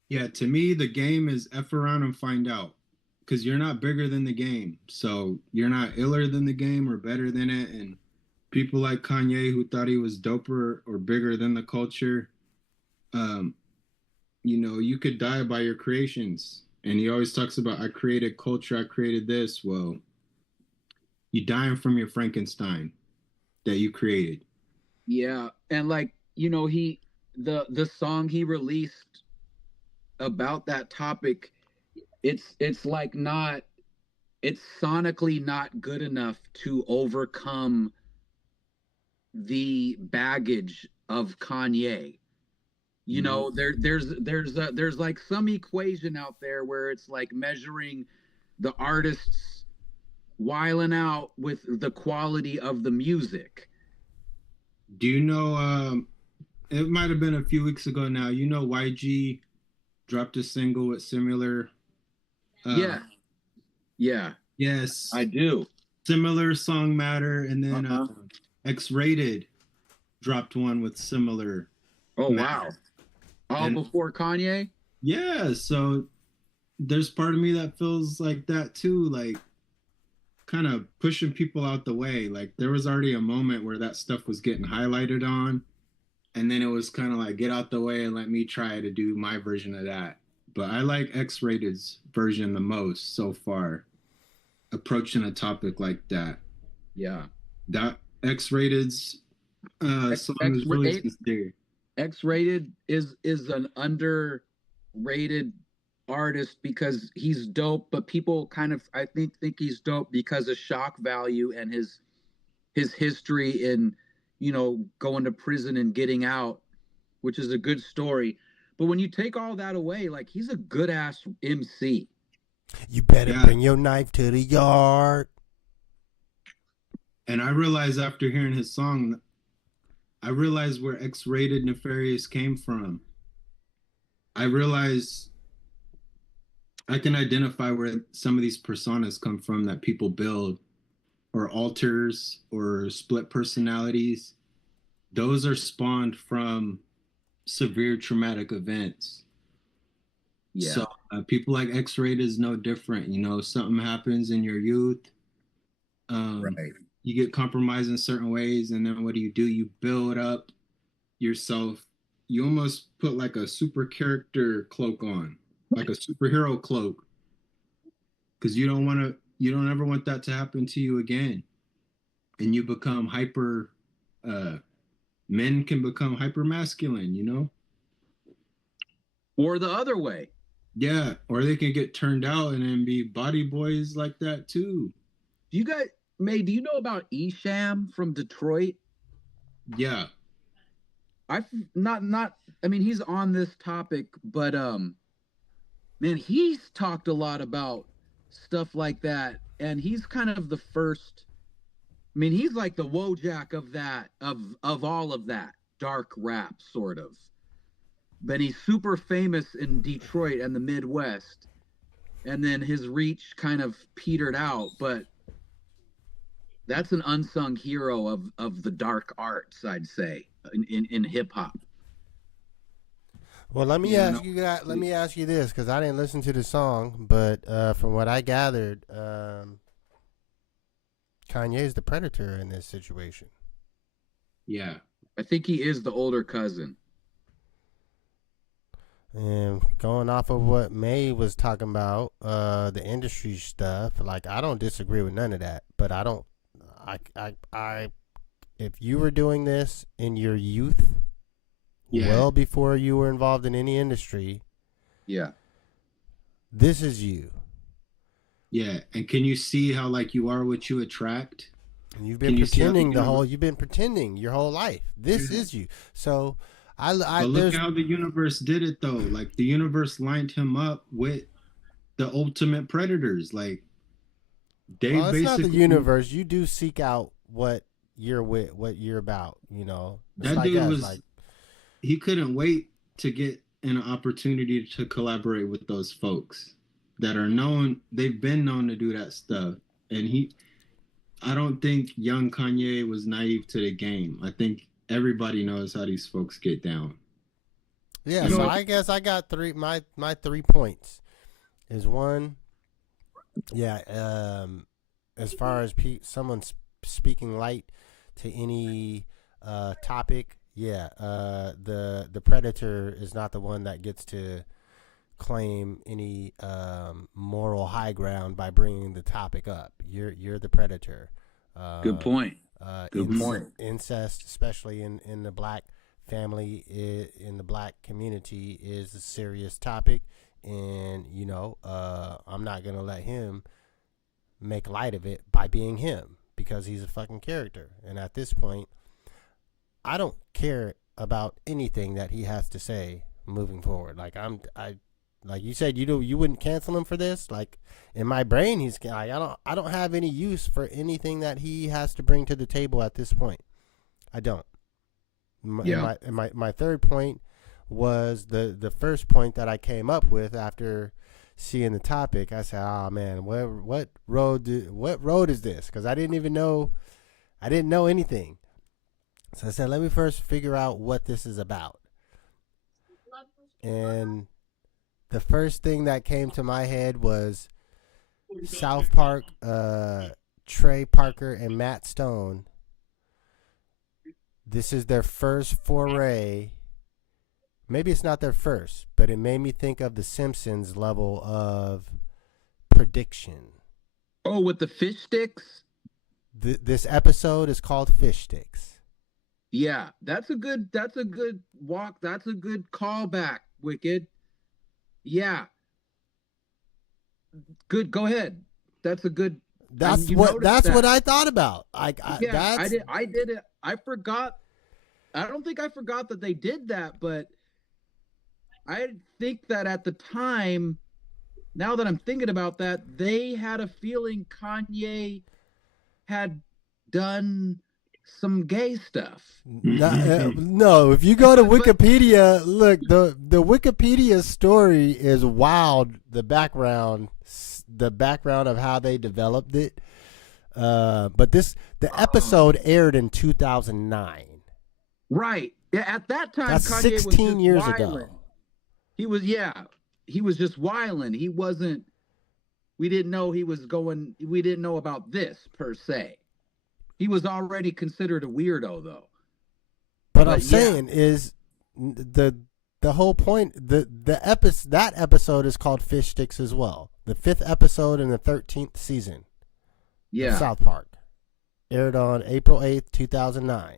Yeah, to me, the game is F around and find out. Because you're not bigger than the game. So you're not iller than the game or better than it. And people like Kanye, who thought he was doper or bigger than the culture, you could die by your creations. And he always talks about, I created culture, I created this. Well, you dying from your Frankenstein that you created. Yeah. And like, the song he released about that topic, it's like it's sonically not good enough to overcome the baggage of Kanye. There's like some equation out there where it's like measuring the artists wiling out with the quality of the music. Do you know, it might have been a few weeks ago now, YG dropped a single with similar yeah. Yes, I do. Similar song matter, and then X-Rated dropped one with similar. Oh matter. Wow! All before Kanye. Yeah, so there's part of me that feels like that too, like kind of pushing people out the way. Like, there was already a moment where that stuff was getting highlighted on, and then it was kind of like, get out the way and let me try to do my version of that. But I like X-Rated's version the most so far, approaching a topic like that. Yeah. That X-Rated's song is really sincere. X-Rated is an underrated artist because he's dope, but people kind of, I think he's dope because of shock value and his history in, going to prison and getting out, which is a good story. But when you take all that away, like, he's a good ass MC. You better bring your knife to the yard. And I realized after hearing his song, I realized where X-Rated Nefarious came from. I realized I can identify where some of these personas come from that people build, or alters, or split personalities. those are spawned from severe traumatic events. Yeah. So people like X-Rated is no different. You know, something happens in your youth. Right. You get compromised in certain ways, and then what do? You build up yourself. You almost put like a super character cloak on, like a superhero cloak, because you don't ever want that to happen to you again. And you become hyper, men can become hyper masculine, you know? Or the other way. Yeah, or they can get turned out and then be body boys like that too. Do you know about Esham from Detroit? Yeah. I mean, he's on this topic, but man, he's talked a lot about stuff like that, and he's kind of the first. I mean, he's like the Wojak of that, of all of that dark rap, sort of. But he's super famous in Detroit and the Midwest, and then his reach kind of petered out. But that's an unsung hero of the dark arts, I'd say, in hip hop. Well, let me ask you that. Let me ask you this, because I didn't listen to the song, but from what I gathered, Kanye is the predator in this situation. Yeah, I think he is the older cousin. And going off of what May was talking about, the industry stuff, like I don't disagree with none of that, but if you were doing this in your youth, well before you were involved in any industry, this is you. Yeah, and can you see how like you are what you attract? And you've been pretending you've been pretending your whole life. This is you. So but look how the universe did it though. Like the universe lined him up with the ultimate predators. Like it's not the universe. You do seek out what you're with, what you're about. You know, it's that dude was like, he couldn't wait to get an opportunity to collaborate with those folks that are known. They've been known to do that stuff, and I don't think young Kanye was naive to the game. I think everybody knows how these folks get down. Yeah, so I guess I got my 3 points is one. Yeah, as far as someone speaking light to any topic, the predator is not the one that gets to claim any moral high ground by bringing the topic up. You're the predator. Good point. Good point. Incest, especially in the black family, in the black community, is a serious topic, and I'm not gonna let him make light of it by being him, because he's a fucking character. And at this point, I don't care about anything that he has to say moving forward. Like like you said, you wouldn't cancel him for this. Like in my brain, he's like, I don't have any use for anything that he has to bring to the table at this point. I don't. My third point was the first point that I came up with after seeing the topic. I said, "Oh man, what road is this?" Because I didn't know anything. So I said, let me first figure out what this is about. And the first thing that came to my head was South Park, Trey Parker and Matt Stone. This is their first foray. Maybe it's not their first, but it made me think of the Simpsons level of prediction. Oh, with the fish sticks? This episode is called Fish Sticks. Yeah, that's a good walk. That's a good callback, Wicked. Yeah. Good. Go ahead. That's a good. That's what I thought about. I did it. I forgot. I don't think I forgot that they did that, but I think that at the time, now that I'm thinking about that, they had a feeling Kanye had done some gay stuff. No, if you go to Wikipedia, look, the Wikipedia story is wild. The background of how they developed it. But the episode aired in 2009. Right. Yeah, at that time, That's Kanye 16 was just years wilding. ago. He was just wilding. He wasn't. We didn't know he was going. We didn't know about this per se. He was already considered a weirdo, though. But I'm saying is the whole point. That episode is called Fish Sticks as well. The 5th episode in the 13th season. Yeah. Of South Park aired on April 8th, 2009.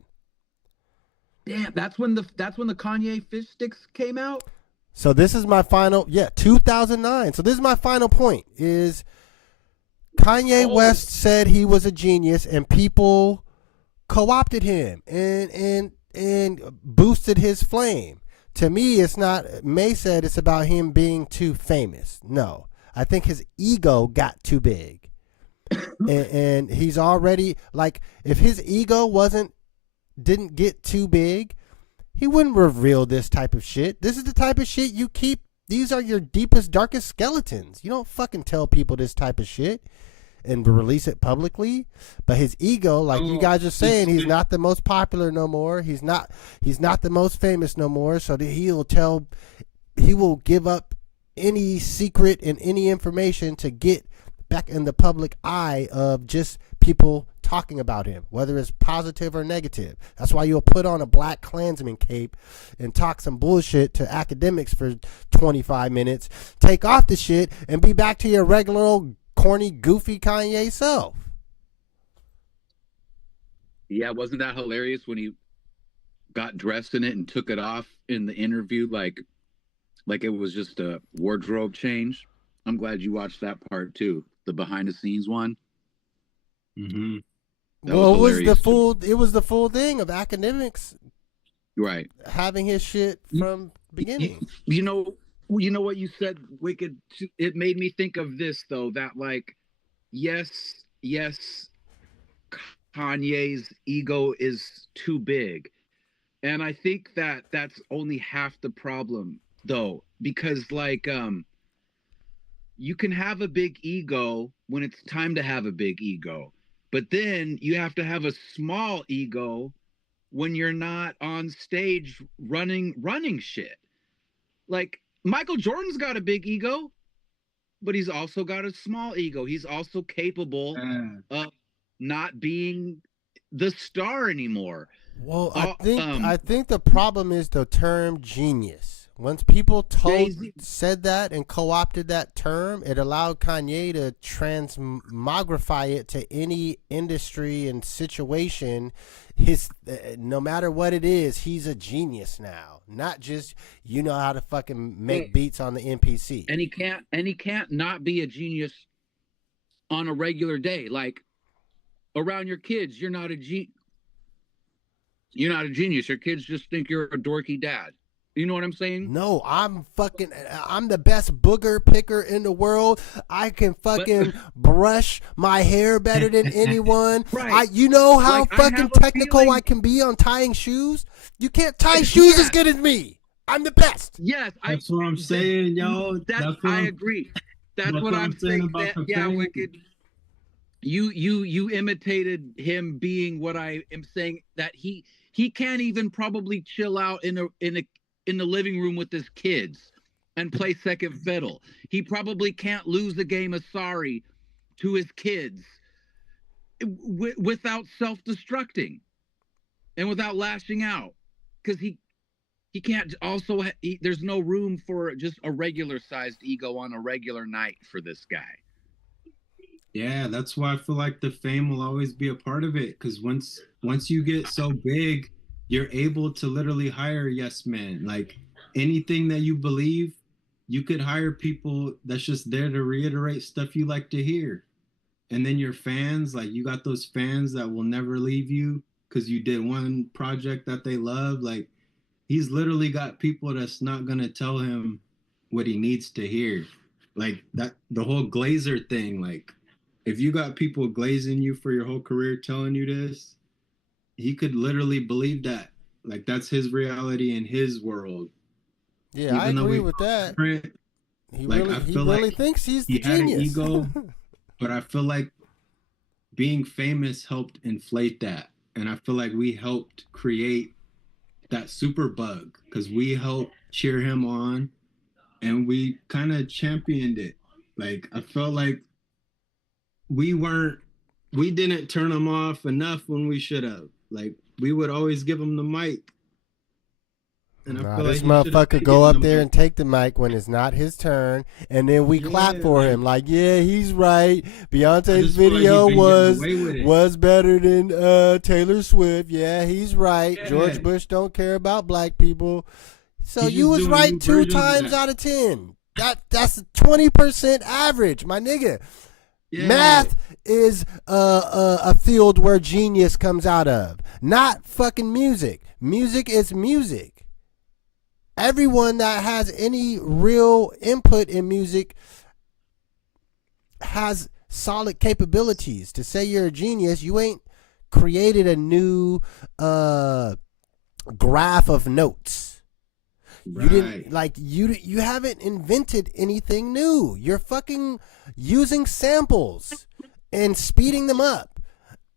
Damn, that's when the Kanye Fish Sticks came out. So this is my final, 2009. So this is my final point: is Kanye West said he was a genius, and people co-opted him and boosted his flame. To me, it's not. May said it's about him being too famous. No, I think his ego got too big, and he's already like, if his ego didn't get too big, he wouldn't reveal this type of shit. This is the type of shit you keep. These are your deepest, darkest skeletons. You don't fucking tell people this type of shit and release it publicly. But his ego, like you guys are saying, he's not the most popular no more. He's not the most famous no more. So that he will give up any secret and any information to get back in the public eye of just people talking about him, whether it's positive or negative. That's why you'll put on a Black Klansman cape and talk some bullshit to academics for 25 minutes, take off the shit, and be back to your regular old corny, goofy Kanye self. Yeah, wasn't that hilarious when he got dressed in it and took it off in the interview like it was just a wardrobe change? I'm glad you watched that part too, the behind the scenes one. Mm-hmm. Well, it was the full thing of academics, right, having his shit from beginning. You know what you said, Wicked. It made me think of this though. That like, yes, Kanye's ego is too big, and I think that that's only half the problem though, because like you can have a big ego when it's time to have a big ego. But then you have to have a small ego when you're not on stage running shit. Like Michael Jordan's got a big ego, but he's also got a small ego. He's also capable of not being the star anymore. Well, I think the problem is the term genius. Once people said that and co-opted that term, it allowed Kanye to transmogrify it to any industry and situation. No matter what it is, he's a genius now. Not just how to fucking make beats on the MPC. And he can't not be a genius on a regular day. Like around your kids, you're not a genius. Your kids just think you're a dorky dad. You know what I'm saying? No, I'm the best booger picker in the world. I can fucking brush my hair better than anyone. Right. You know how fucking technical I can be on tying shoes? You can't tie shoes as good as me. I'm the best. Yes. That's what I'm saying, yo. I agree. That's what I'm saying. About Wicked. You imitated him being what I am saying, that he can't even probably chill out in the living room with his kids and play second fiddle. He probably can't lose a game of Sorry to his kids without self-destructing and without lashing out, because he can't also there's no room for just a regular sized ego on a regular night for this guy. Yeah, that's why I feel like the fame will always be a part of it, because once you get so big, you're able to literally hire yes men. Like anything that you believe, you could hire people that's just there to reiterate stuff you like to hear. And then your fans, like you got those fans that will never leave you because you did one project that they love. Like he's literally got people that's not going to tell him what he needs to hear. Like that, the whole Glazer thing, like if you got people glazing you for your whole career telling you this, he could literally believe that. Like that's his reality in his world. Yeah, I agree with that. He really thinks he's the genius. Had an ego, but I feel like being famous helped inflate that. And I feel like we helped create that super bug because we helped cheer him on and we kind of championed it. Like I felt like we didn't turn him off enough when we should have. Like we would always give him the mic. And this motherfucker go up there and take the mic when it's not his turn, and then we clap for him like, yeah, he's right. Beyonce's video was better than Taylor Swift. Yeah, he's right. Yeah. George Bush don't care about black people. So you was right 2 times out of 10. That's 20% average, my nigga. Yeah. Math is a field where genius comes out of, not fucking music. Music is music. Everyone that has any real input in music has solid capabilities. To say you're a genius, you ain't created a new graph of notes. Right. You haven't invented anything new. You're fucking using samples and speeding them up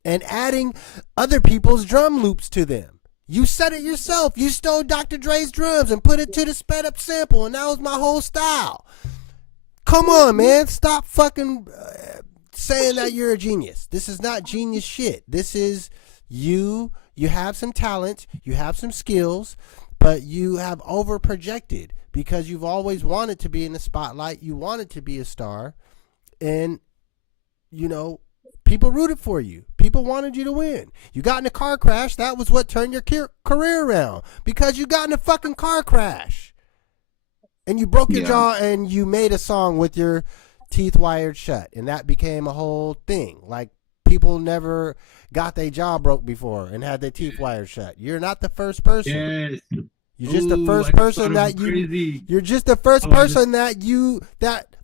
and adding other people's drum loops to them. You said it yourself. You stole Dr. Dre's drums and put it to the sped up sample, and that was my whole style. Come on, man. Stop fucking saying that you're a genius. This is not genius shit. This is you. You have some talent. You have some skills, but you have over projected because you've always wanted to be in the spotlight. You wanted to be a star, and, you know, people rooted for you. People wanted you to win. You got in a car crash. That was what turned your career around because you got in a fucking car crash. And you broke your jaw and you made a song with your teeth wired shut. And that became a whole thing. Like, people never got their jaw broke before and had their teeth wired shut. You're not the first person. Yes. You're just the first person that you're just the first person that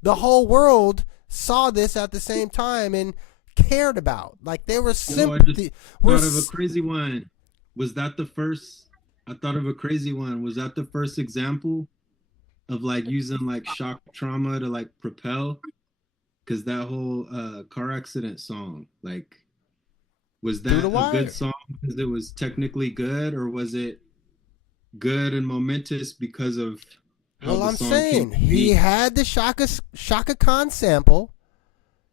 the whole world saw this at the same time and cared about. Like, they were simply thought of a crazy one. Was that the first? I thought of a crazy one. Was that the first example of like using like shock trauma to like propel? Because that whole car accident song, like, was that a good song because it was technically good, or was it good and momentous because of how the song came to be? He had the Shaka Khan sample.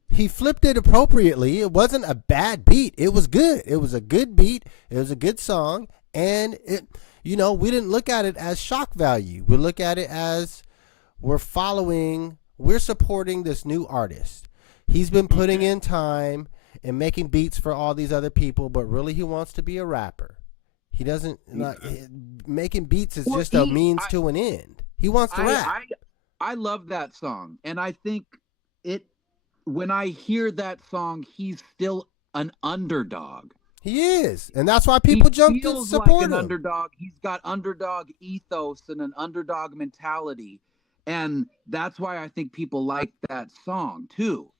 He flipped it appropriately. It wasn't a bad beat. It was good. It was a good beat. It was a good song. And it, you know, we didn't look at it as shock value. We look at it as we're supporting this new artist. He's been putting in time and making beats for all these other people, but really he wants to be a rapper. He doesn't making beats is just a means to an end. He wants to rap. I love that song, and I think when I hear that song, he's still an underdog. He is, and that's why people jump to support him. An underdog. He's got underdog ethos and an underdog mentality, and that's why I think people like that song too.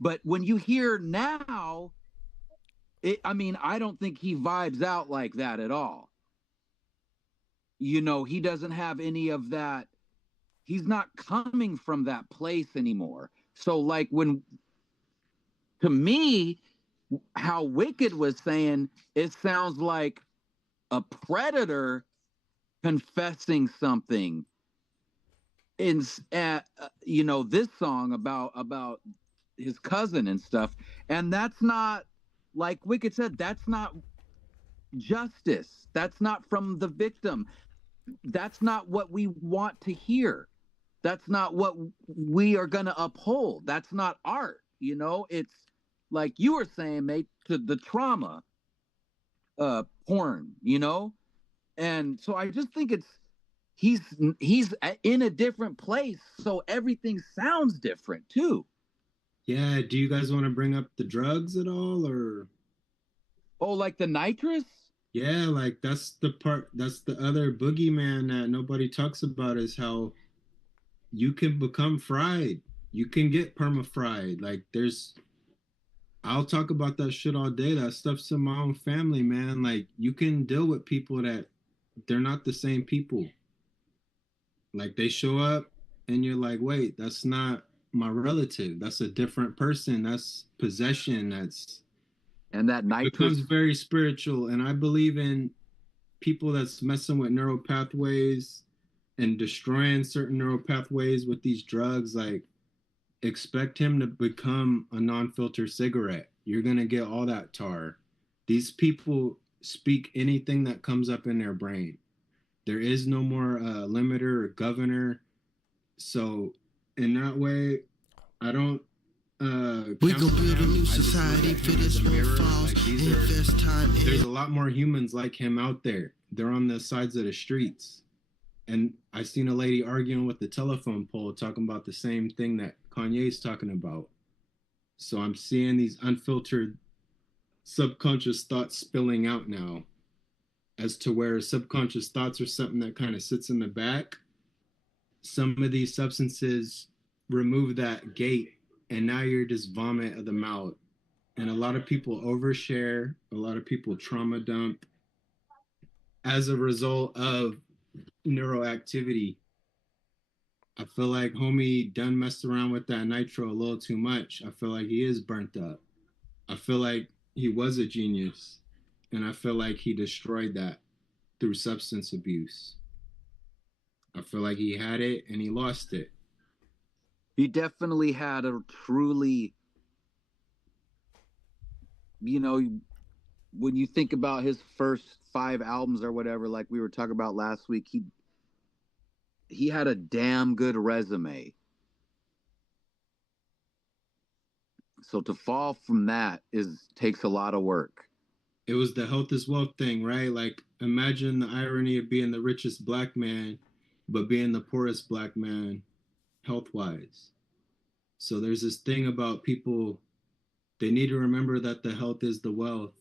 But when you hear now, I don't think he vibes out like that at all. You know, he doesn't have any of that. He's not coming from that place anymore. So, like, to me, how Wicked was saying, it sounds like a predator confessing something in, this song about his cousin and stuff. And that's not, like Wicked said, that's not justice. That's not from the victim. That's not what we want to hear. That's not what we are going to uphold. That's not art. You know, it's like you were saying, mate, to the trauma porn, you know? And so I just think he's in a different place. So everything sounds different too. Yeah. Do you guys want to bring up the drugs at all, or? Oh, like the nitrous? Yeah. Like that's the other boogeyman that nobody talks about, is how you can become fried. You can get perma-fried. Like I'll talk about that shit all day. That stuff's in my own family, man. Like, you can deal with people that they're not the same people. Like, they show up and you're like, wait, that's not my relative. That's a different person. That's possession. And that nitrous becomes very spiritual. And I believe in people that's messing with neural pathways and destroying certain neural pathways with these drugs, like expect him to become a non-filter cigarette. You're gonna get all that tar. These people speak anything that comes up in their brain. There is no more limiter or governor. So in that way, I don't we gon' build a new society for this one falls. Invest time in. There's a lot more humans like him out there. They're on the sides of the streets. And I seen a lady arguing with the telephone pole talking about the same thing that Kanye's talking about. So I'm seeing these unfiltered subconscious thoughts spilling out now, as to where subconscious thoughts are something that kind of sits in the back. Some of these substances remove that gate, and now you're just vomit of the mouth. And a lot of people overshare, a lot of people trauma dump as a result of neuroactivity. I feel like homie done messed around with that nitro a little too much. I feel like he is burnt up. I feel like he was a genius, and I feel like he destroyed that through substance abuse. I feel like he had it and he lost it. He definitely had a truly, you know, when you think about his first 5 albums or whatever, like we were talking about last week, he had a damn good resume. So to fall from that takes a lot of work. It was the health is wealth thing, right? Like, imagine the irony of being the richest black man, but being the poorest black man health-wise. So there's this thing about people, they need to remember that the health is the wealth.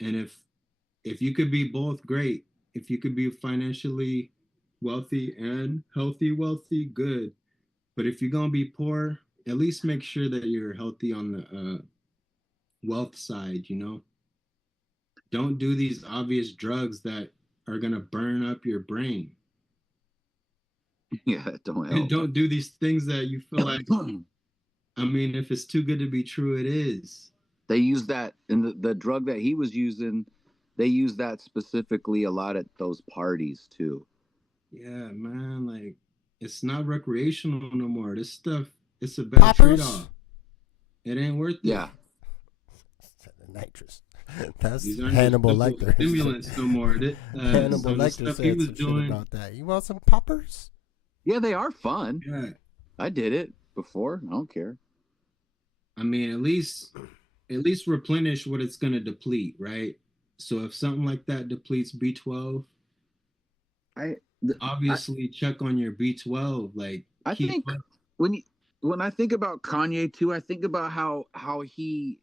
And if you could be both, great. If you could be financially wealthy and healthy, wealthy, good. But if you're gonna be poor, at least make sure that you're healthy on the wealth side, you know? Don't do these obvious drugs that are gonna burn up your brain. Yeah, don't help. And don't do these things that you feel like, I mean, if it's too good to be true, it is. They use that, and the drug that he was using, they use that specifically a lot at those parties too. Yeah, man, like, it's not recreational no more. This stuff, it's a bad trade-off. It ain't worth it. Yeah. Nitrous. That's Hannibal Lecter. Stimulants no more. Hannibal Lecter said some shit about that. You want some poppers? Yeah, they are fun. Yeah. I did it before. I don't care. I mean, at least replenish what it's gonna deplete, right? So if something like that depletes B12, obviously check on your B12. Like, I think when I think about Kanye too, I think about how he.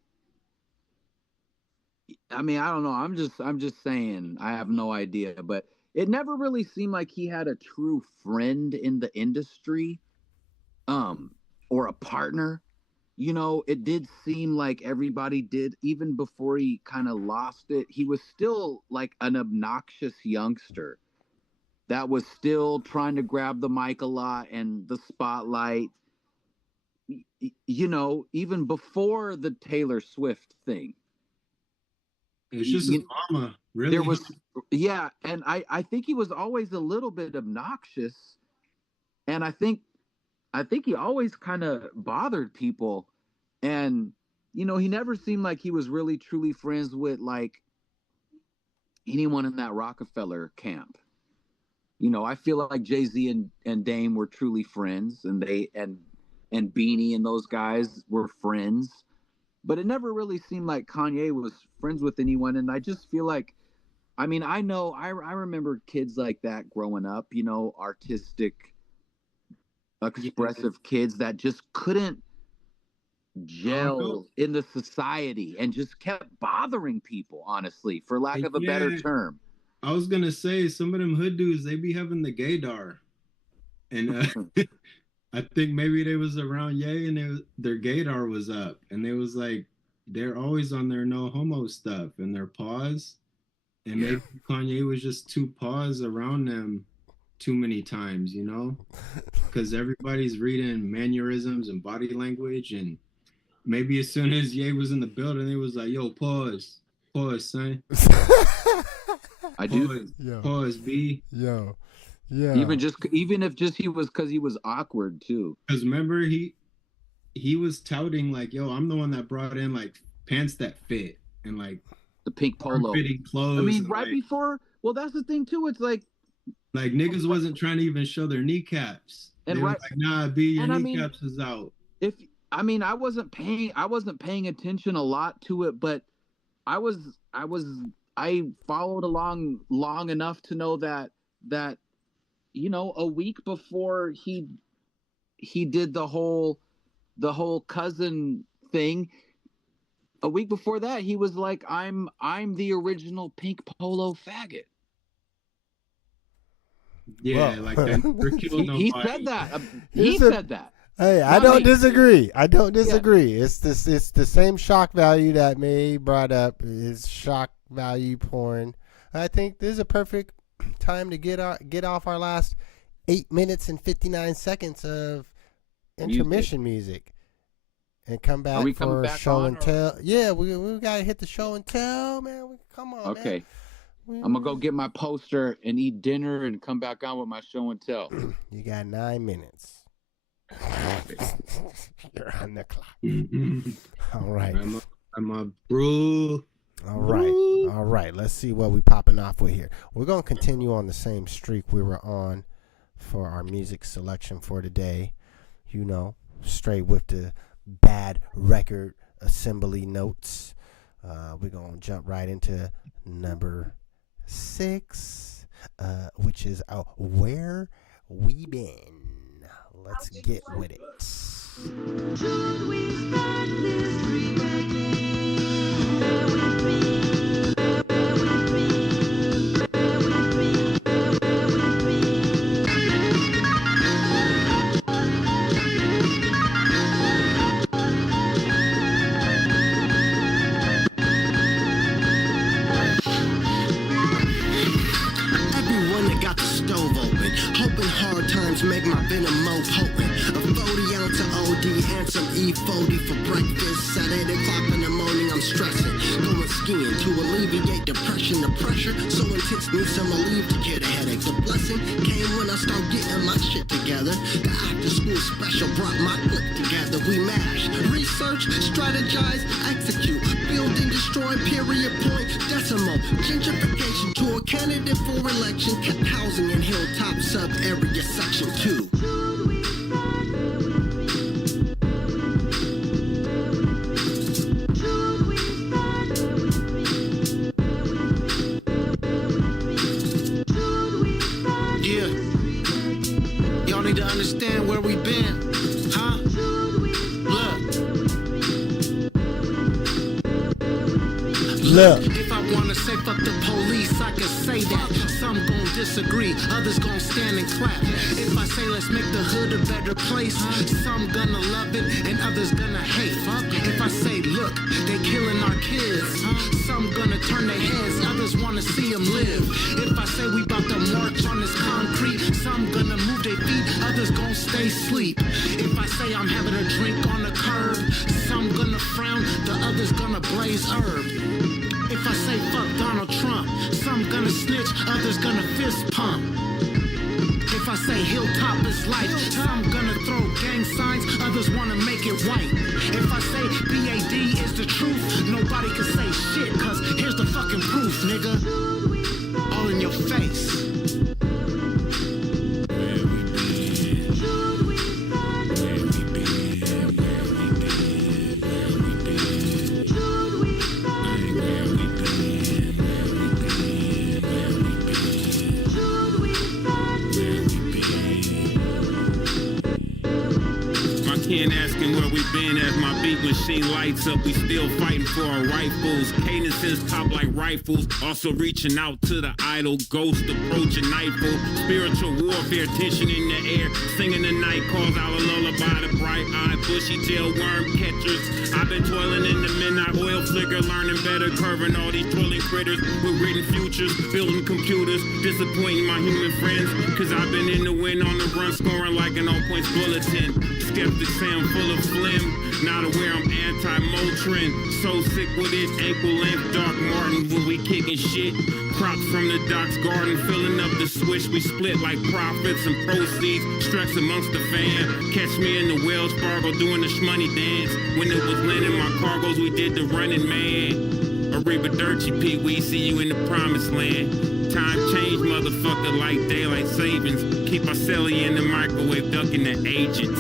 I mean, I don't know. I'm just saying. I have no idea, but it never really seemed like he had a true friend in the industry, or a partner. You know, it did seem like everybody did, even before he kind of lost it. He was still like an obnoxious youngster that was still trying to grab the mic a lot and the spotlight. You know, even before the Taylor Swift thing. It's just his mama, really. There was, yeah, and I think he was always a little bit obnoxious, and I think he always kind of bothered people, and you know, he never seemed like he was really truly friends with like anyone in that Rockefeller camp. You know, I feel like Jay-Z and Dame were truly friends, and and Beanie and those guys were friends. But it never really seemed like Kanye was friends with anyone. And I just feel like, I mean, I remember kids like that growing up, you know, artistic, expressive kids that just couldn't gel in the society and just kept bothering people, honestly, for lack of a better term. I was going to say, some of them hood dudes, they be having the gaydar. And I think maybe they was around Ye and their gaydar was up, and they was like, they're always on their no homo stuff and their paws, and maybe Kanye was just too paws around them too many times, you know, because everybody's reading mannerisms and body language, and maybe as soon as Ye was in the building, it was like, yo, pause. Pause, son. I do. Pause, B. Yo. Yeah. Even if he was because he was awkward too. Because remember he was touting like, yo, I'm the one that brought in like pants that fit and like the pink polo fitting clothes. I mean, right before. Well, that's the thing too. It's like niggas wasn't trying to even show their kneecaps. And they right, was like, nah, B, your kneecaps is out. I wasn't paying attention a lot to it, but I followed along long enough to know that a week before he did the whole cousin thing, a week before that he was like, I'm the original pink polo faggot. Yeah, like that. He said that. He said that. Hey, I don't disagree. Yeah. It's the same shock value that May brought up. Is shock value porn. I think this is a perfect time to get off our last 8 minutes and 59 seconds of intermission music and come back for show and tell. Yeah, we gotta hit the show and tell, man. Come on, okay. Man. I'm gonna go get my poster and eat dinner and come back on with my show and tell. You got 9 minutes. You're on the clock. All right. I'm a bro. All right. Let's see what we popping off with here. We're gonna continue on the same streak we were on for our music selection for today. Straight with the bad record assembly notes. We're gonna jump right into number 6, which is Where We Been. Let's get with it. Should we start this Everyone that got the stove open, hoping hard times make my venom more potent. A 40 ounce of OD and some E40 for breakfast. At 8 o'clock in the morning, I'm stressing. Going skiing to alleviate depression. The pressure so intense, need some relief to get a headache. The blessing came when I start getting my shit together. The after school special brought my clique together. We mash, research, strategize, execute. Build and destroy, period, point, decimal. Gentrification to a candidate for election. Kept housing in Hilltop sub-area section 2. Yeah. Y'all need to understand where we been. Huh? Look. If I wanna say fuck the police, I can say that. Some gon' disagree, others gon' stand and clap. If I say let's make the hood a better place, some gonna love it and others gonna hate. If I say look, they killing our kids, some gonna turn their heads, others wanna see them live. If I say we bout to march on this concrete, some gonna move their feet, others gon' stay asleep. If I say I'm having a drink on the curb, some gonna frown, the others gonna blaze herb. If I say fuck Donald Trump, some gonna snitch, others gonna fist pump. If I say Hilltop is life, some gonna throw gang signs, others wanna make it white. If I say BAD is the truth, nobody can say shit, cause here's the fucking proof, nigga. All in your face. Asking where we been as my beat machine lights up. We still fighting for our rifles. Cadences pop like rifles. Also reaching out to the idol. Ghost approaching nightfall. Spiritual warfare, tension in the air. Singing the night calls out a lullaby. The bright-eyed, bushy-tailed worm catchers. I've been toiling in the midnight oil flicker. Learning better, curving all these twirling critters. With written futures, building computers. Disappointing my human friends. Cause I've been in the wind on the run, scoring like an all-points bulletin. Skeptics say I'm full of phlegm. Not aware I'm anti-Motrin. So sick with it, ankle length, Doc Martin when we kicking shit. Crops from the doc's garden, filling up the swish. We split like profits and proceeds, stretch amongst the fam. Catch me in the Wells Fargo doing the shmoney dance. When it was landing my cargoes, we did the running man. Arrivederci, Pete, we see you in the promised land. Time change, motherfucker, like daylight savings. Keep our celly in the microwave, ducking the agents.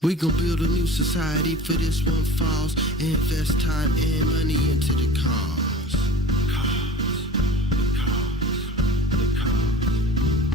We gon' build a new society for this one falls. Invest time and money into the cause.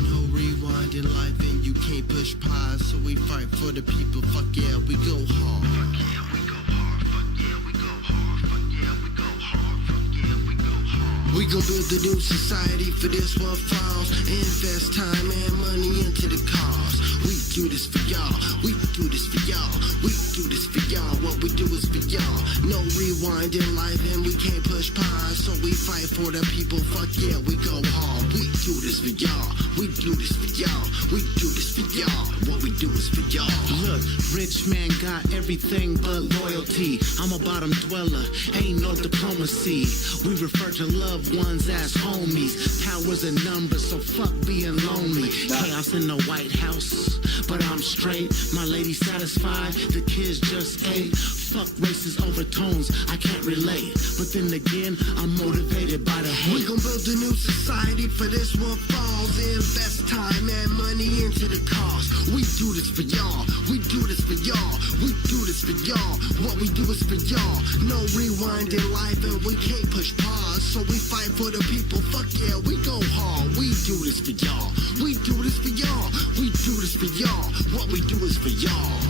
No rewind in life and you can't push pause. So we fight for the people, fuck yeah, we go hard. Fuck yeah, we go hard. Fuck yeah, we go hard. Fuck yeah, we go hard. Fuck yeah, we go hard. We gon' build a new society for this one falls. Invest time and money into the cause. We do this for y'all, we do this for y'all, we do this for y'all, what we do is for y'all. No rewind in life and we can't push pause, so we fight for the people, fuck yeah, we go hard. We do this for y'all, we do this for y'all, we do this for y'all, what we do is for y'all. Look, rich man got everything but loyalty. I'm a bottom dweller, ain't no diplomacy. We refer to loved ones as homies. Power's a number, so fuck being lonely. Chaos in the White House, but I'm straight. My lady satisfied, the kids just ate. Fuck racist overtones, I can't relate. But then again, I'm motivated by the hate. We gon' build a new society for this one falls. Invest time and money into the cause. We do this for y'all, we do this for y'all, we do this for y'all. What we do is for y'all. No rewind in life and we can't push pause. So we fight for the people, fuck yeah, we go hard. We do this for y'all, we do this for y'all, we do this for y'all. What we do is for y'all.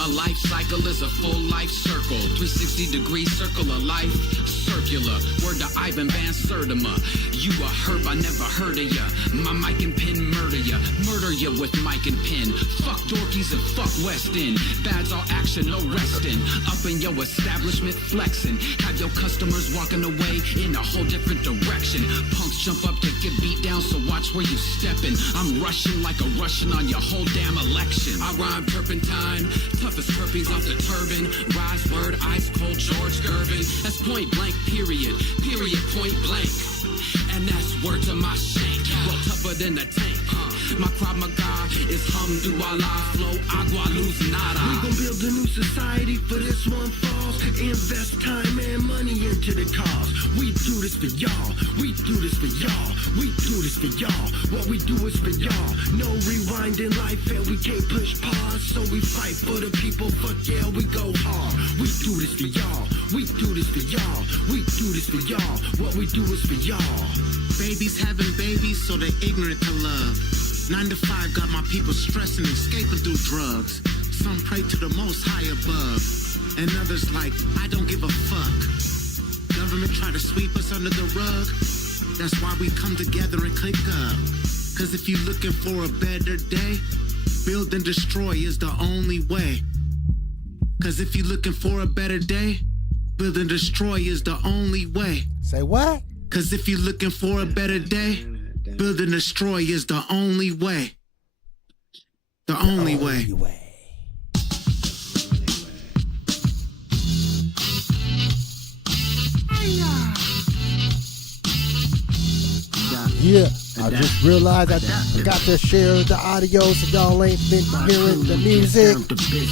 A life cycle is a full life circle. 360-degree circle of life, circular. Word to Ivan Van Sertima. You a herb, I never heard of ya. My mic and pen murder ya. Murder ya with mic and pen. Fuck dorkies and fuck West End. Bad's all action, no resting. Up in your establishment flexing. Have your customers walking away in a whole different direction. Punks jump up to get beat down, so watch where you stepping. I'm rushing like a Russian on your whole damn election. I rhyme turpentine, toughest terpenes off the turban. Rise word, ice cold George Gervin. That's point blank, period, point blank. And that's word to my shank. Well, tougher than a tank. My Krav Maga is Hamdulillah, flow agua luz nada. We gon' build a new society for this one falls. Invest time and money into the cause. We do this for y'all, we do this for y'all, we do this for y'all. What we do is for y'all. No rewind in life and we can't push pause. So we fight for the people, fuck yeah, we go hard. We do this for y'all, we do this for y'all, we do this for y'all. What we do is for y'all. Babies having babies, so they ignorant to love. 9 to 5 got my people stressing, escaping through drugs. Some pray to the most high above, and others like, I don't give a fuck. Government try to sweep us under the rug. That's why we come together and click up. Cause if you looking for a better day, build and destroy is the only way. Cause if you looking for a better day, build and destroy is the only way. Say what? Cause if you looking for a better day, build and destroy is the only way. The only way. Yeah, I just realized I forgot to share the audio, so y'all ain't been hearing the music.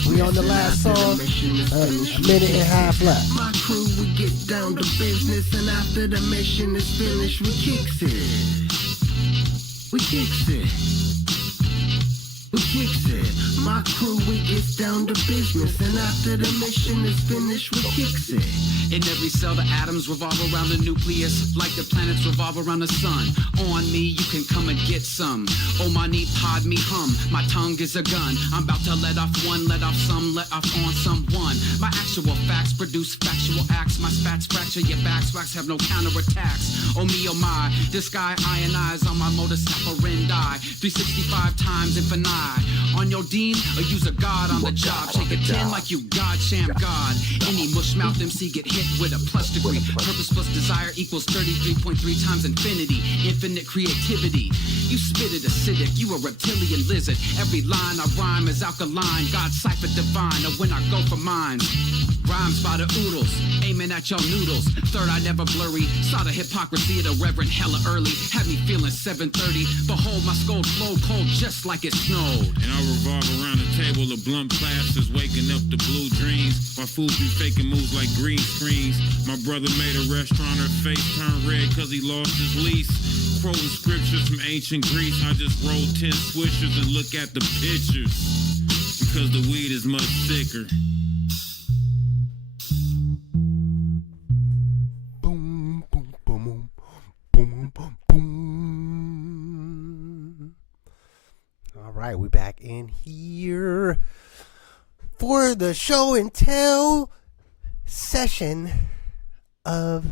We on the last song, a minute and a half left. My crew, we get down to business, and after the mission is finished, we kicks it. We kicks it. We kicks it. My crew, we get down to business, and after the mission is finished, we kicks it. In every cell, the atoms revolve around the nucleus, like the planets revolve around the sun. On me, you can come and get some. Oh, my knee, pod me hum. My tongue is a gun. I'm about to let off one, let off some, let off on someone. My actual facts produce factual acts. My spats fracture your backs. Wax have no counterattacks. Oh me, oh my. This guy ionize on my modus operandi. 365 times infinite. On your dean, or use a god on the job. Take a 10 like you God, champ God. Any mush-mouth MC get hit with a plus degree. Purpose plus desire equals 33.3 times infinity. Infinite creativity. You spit it acidic, you a reptilian lizard. Every line I rhyme is alkaline. God cipher divine, or when I go for mines. Rhymes by the oodles, aiming at your noodles. Third eye never blurry, saw the hypocrisy of the reverend hella early. Had me feeling 7:30, behold my skull flow cold just like it snowed. And I revolve around the table of blunt plasters, waking up the blue dreams. My fools be faking moves like green screens. My brother made a restaurant, her face turned red cause he lost his lease. Quoting scriptures from ancient Greece, I just roll 10 swishers and look at the pictures. Because the weed is much thicker. Boom, boom, boom, boom, boom, boom. All right, we back in here for the show and tell session of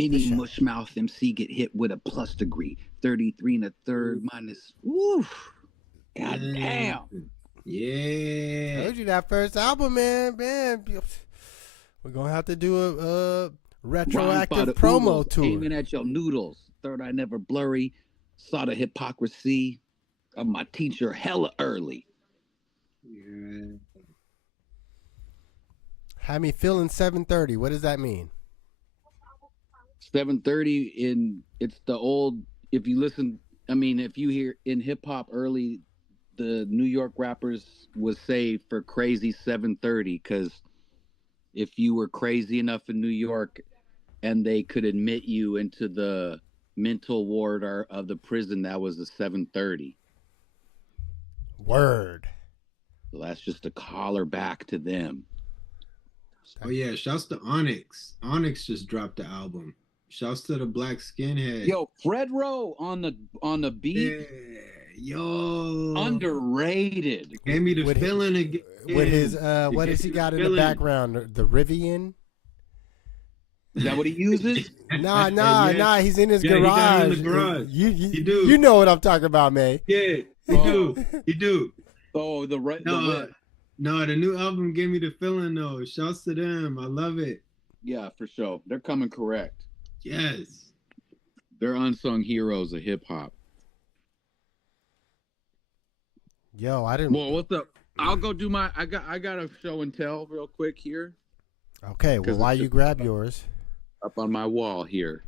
any mushmouth MC get hit with a plus degree. 33 and a third minus. Oof. God damn. Yeah. I told you that first album, man. We're gonna have to do a retroactive promo oodles, tour. Aiming at your noodles. Third eye never blurry. Saw the hypocrisy of my teacher hella early. Yeah. Had me feeling 7:30. What does that mean? 7:30 in it's the old. If you listen, I mean, if you hear in hip hop early, the New York rappers would say for crazy 7:30 because if you were crazy enough in New York and they could admit you into the mental ward of the prison, that was the 7:30. Word. So that's just a collar back to them. Oh yeah, shouts to Onyx. Onyx just dropped the album. Shouts to the Black Skinhead. Yo, Fred Rowe on the beat. Yeah, yo, underrated. Gave me the feeling again. With his what does he got in the background? The Rivian. Is that what he uses? Nah. He's in his garage. He got in the garage. You do. You know what I'm talking about, man. Yeah, he do. Oh, the new album gave me the feeling though. Shouts to them. I love it. Yeah, for sure. They're coming correct. Yes. They're unsung heroes of hip hop. Yo, I didn't. Well, what's up? I'll go do my. I got a show and tell real quick here. Okay. Well, while you grab yours, up on my wall here.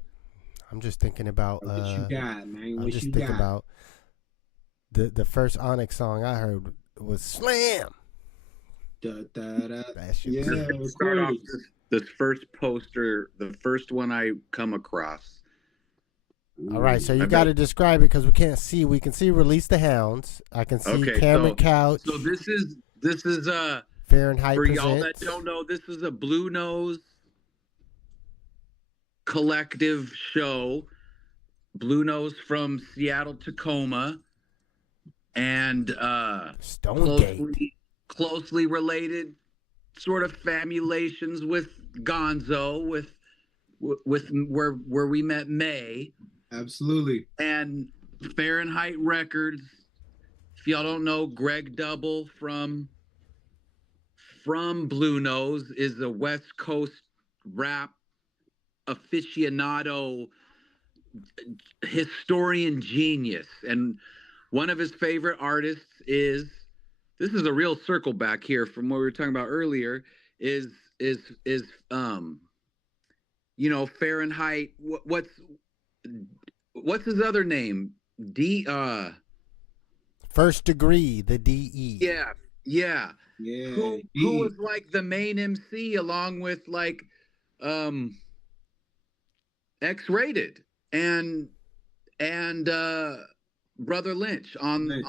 I'm just thinking about. What you got, man? I'm just thinking about the first Onyx song I heard was Slam. That shit. Yeah. Start off this first poster, the first one I come across. All right, so you got to describe it because we can't see. We can see Release the Hounds. I can see Cameron Couch. So this is Fahrenheit for presents. y'all that don't know. This is a Blue Nose collective show. Blue Nose from Seattle, Tacoma, and closely related, sort of famulations with Gonzo, with where we met May. Absolutely. And Fahrenheit Records. If y'all don't know, Greg Double from Blue Nose is a West Coast rap aficionado, historian genius, and one of his favorite artists is, this is a real circle back here from what we were talking about earlier, is Fahrenheit. What's his other name? First Degree, the DE. Yeah. Who was like the main MC along with like X-Rated and Brother Lynch on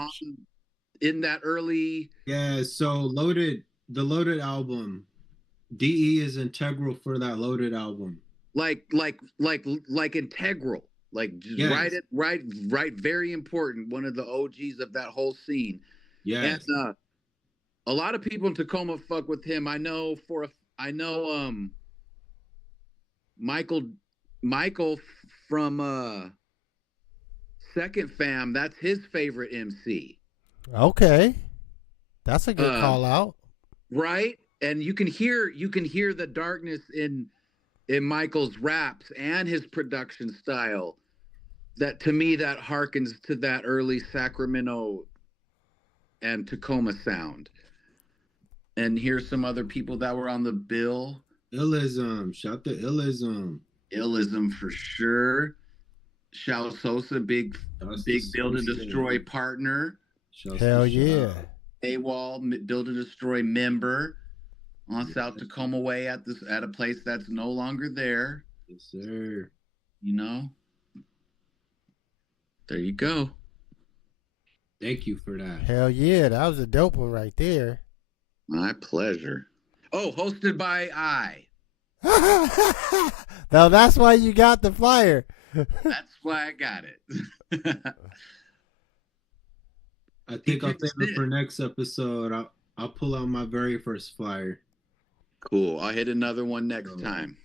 in that early. Yeah, so the Loaded album DE is integral for that Loaded album. Like integral. Like just Yes. right. Very important. One of the OGs of that whole scene. Yes. And a lot of people in Tacoma fuck with him. I know Michael from Second Fam, that's his favorite MC. Okay. That's a good call out. Right? And you can hear the darkness in Michael's raps and his production style. That to me that harkens to that early Sacramento and Tacoma sound. And here's some other people that were on the bill. Illism. Shout to Illism. Illism for sure. Shao Sosa, big Build and Destroy partner. Hell yeah. AWOL, Build and Destroy member on South Tacoma Way at a place that's no longer there. Yes, sir. You know? There you go. Thank you for that. Hell yeah, that was a dope one right there. My pleasure. Oh, hosted by I. Now that's why you got the flyer. That's why I got it. I think I'll save it for next episode. I'll pull out my very first flyer. Cool. I'll hit another one next time.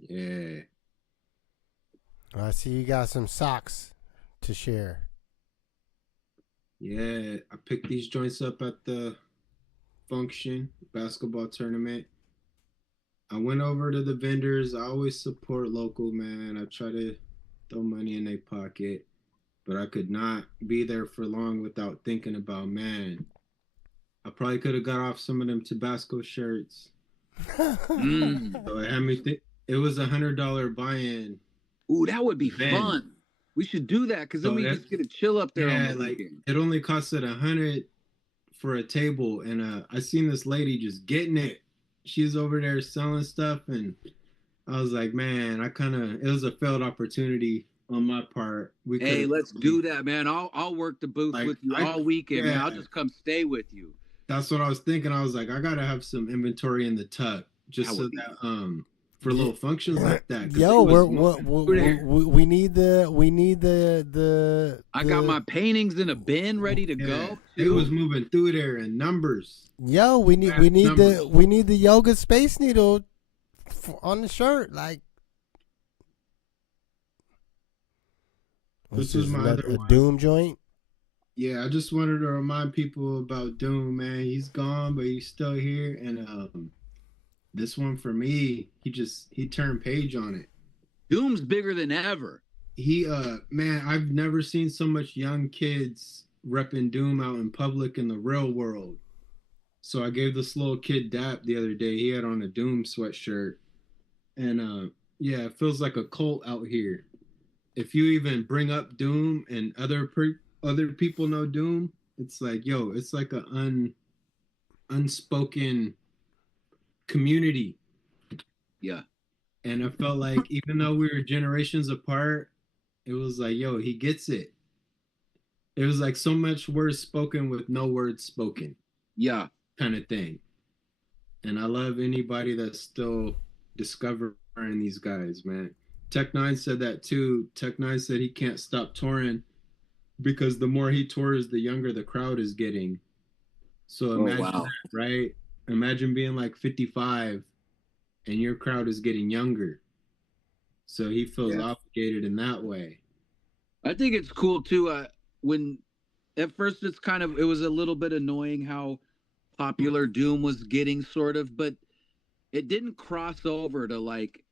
Yeah. I see you got some socks to share. Yeah, I picked these joints up at the function basketball tournament. I went over to the vendors. I always support local, man. I try to throw money in their pocket, but I could not be there for long without thinking about, man, I probably could have got off some of them Tabasco shirts. So it had me think. It was $100 buy-in. Ooh, that would be fun. We should do that because then we just get to chill up there. Yeah, like it only costed $100 for a table, and I seen this lady just getting it. She's over there selling stuff, and I was like, man, it was a failed opportunity on my part. Let's do that, man. I'll work the booth with you all weekend, man. I'll just come stay with you. That's what I was thinking. I was like, I gotta have some inventory in the tuck just so that for little functions like that. Yo, we need the. I got my paintings in a bin ready to go. It was moving through there in numbers. Yo, we need the yoga space needle on the shirt. Like this is my other one. Doom joint. Yeah, I just wanted to remind people about Doom, man. He's gone, but he's still here, and this one for me, he turned page on it. Doom's bigger than ever. Man, I've never seen so much young kids repping Doom out in public in the real world. So I gave this little kid dap the other day. He had on a Doom sweatshirt, and it feels like a cult out here. If you even bring up Doom and other people know Doom, it's like, yo, it's like a unspoken community. Yeah. And I felt like even though we were generations apart, it was like, yo, he gets it. It was like so much words spoken with no words spoken. Yeah. Kind of thing. And I love anybody that's still discovering these guys, man. Tech Nine said that too. Tech Nine said he can't stop touring because the more he tours, the younger the crowd is getting. So imagine that, right? Imagine being like 55 and your crowd is getting younger. So he feels obligated in that way. I think it's cool too. When at first it was a little bit annoying how popular Doom was getting, sort of, but it didn't cross over to like